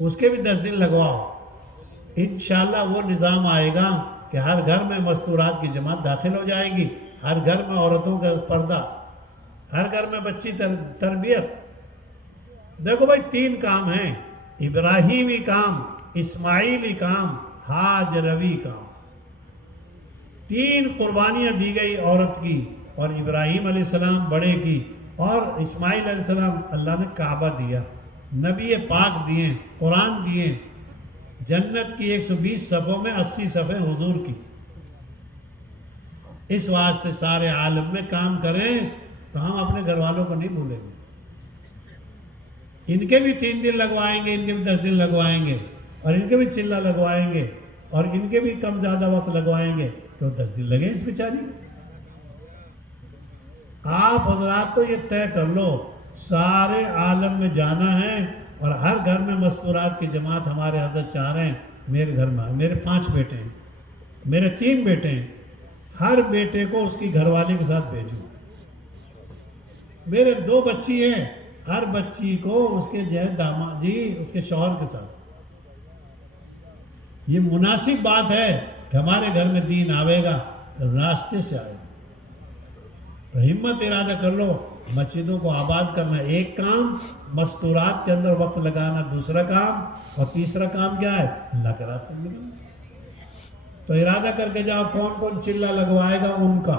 اس کے بھی 10 دن لگواؤ، انشاءاللہ وہ نظام آئے گا کہ ہر گھر میں مستورات کی جماعت داخل ہو جائے گی، ہر گھر میں عورتوں کا پردہ، ہر گھر میں بچی تربیت۔ دیکھو بھائی 3 کام ہیں، ابراہیمی کام، اسماعیلی کام، ہاجروی کام۔ 3 قربانیاں دی گئی عورت کی، اور ابراہیم علیہ السلام بڑے کی، اور اسماعیل علیہ السلام اللہ نے کعبہ دیا، نبی پاک دیے، قرآن دیے، جنت کی 120 صفوں میں 80 صفیں حضور کی۔ اس واسطے سارے عالم میں کام کریں تو ہم اپنے گھر والوں کو نہیں بھولیں گے۔ ان کے بھی 3 دن لگوائیں گے، ان کے بھی 10 دن لگوائیں گے، اور ان کے بھی چلہ لگوائیں گے، اور ان کے بھی کم زیادہ وقت لگوائیں گے، تو 10 دن لگیں اس بیچاری۔ آپ حضرات تو یہ طے کر لو، سارے عالم میں جانا ہے، اور ہر گھر میں مستورات کی جماعت ہمارے حضرت چاہ رہے ہیں۔ میرے گھر میں میرے 5 بیٹے ہیں، میرے 3 بیٹے ہیں، ہر بیٹے کو اس کی گھر والی کے ساتھ بھیجو۔ میرے 2 بچی ہیں، ہر بچی کو اس کے داماد جی اس کے شوہر کے ساتھ۔ یہ مناسب بات ہے کہ ہمارے گھر میں دین آئے گا، راستے سے آئے گا۔ تو ہمت ارادہ کر لو، مسجدوں کو آباد کرنا ایک کام، مستورات کے اندر وقت لگانا دوسرا کام، اور تیسرا کام کیا ہے؟ اللہ کے راستے میں لگانا۔ تو ارادہ کر کے جاؤ، کون کون چلہ لگوائے گا ان کا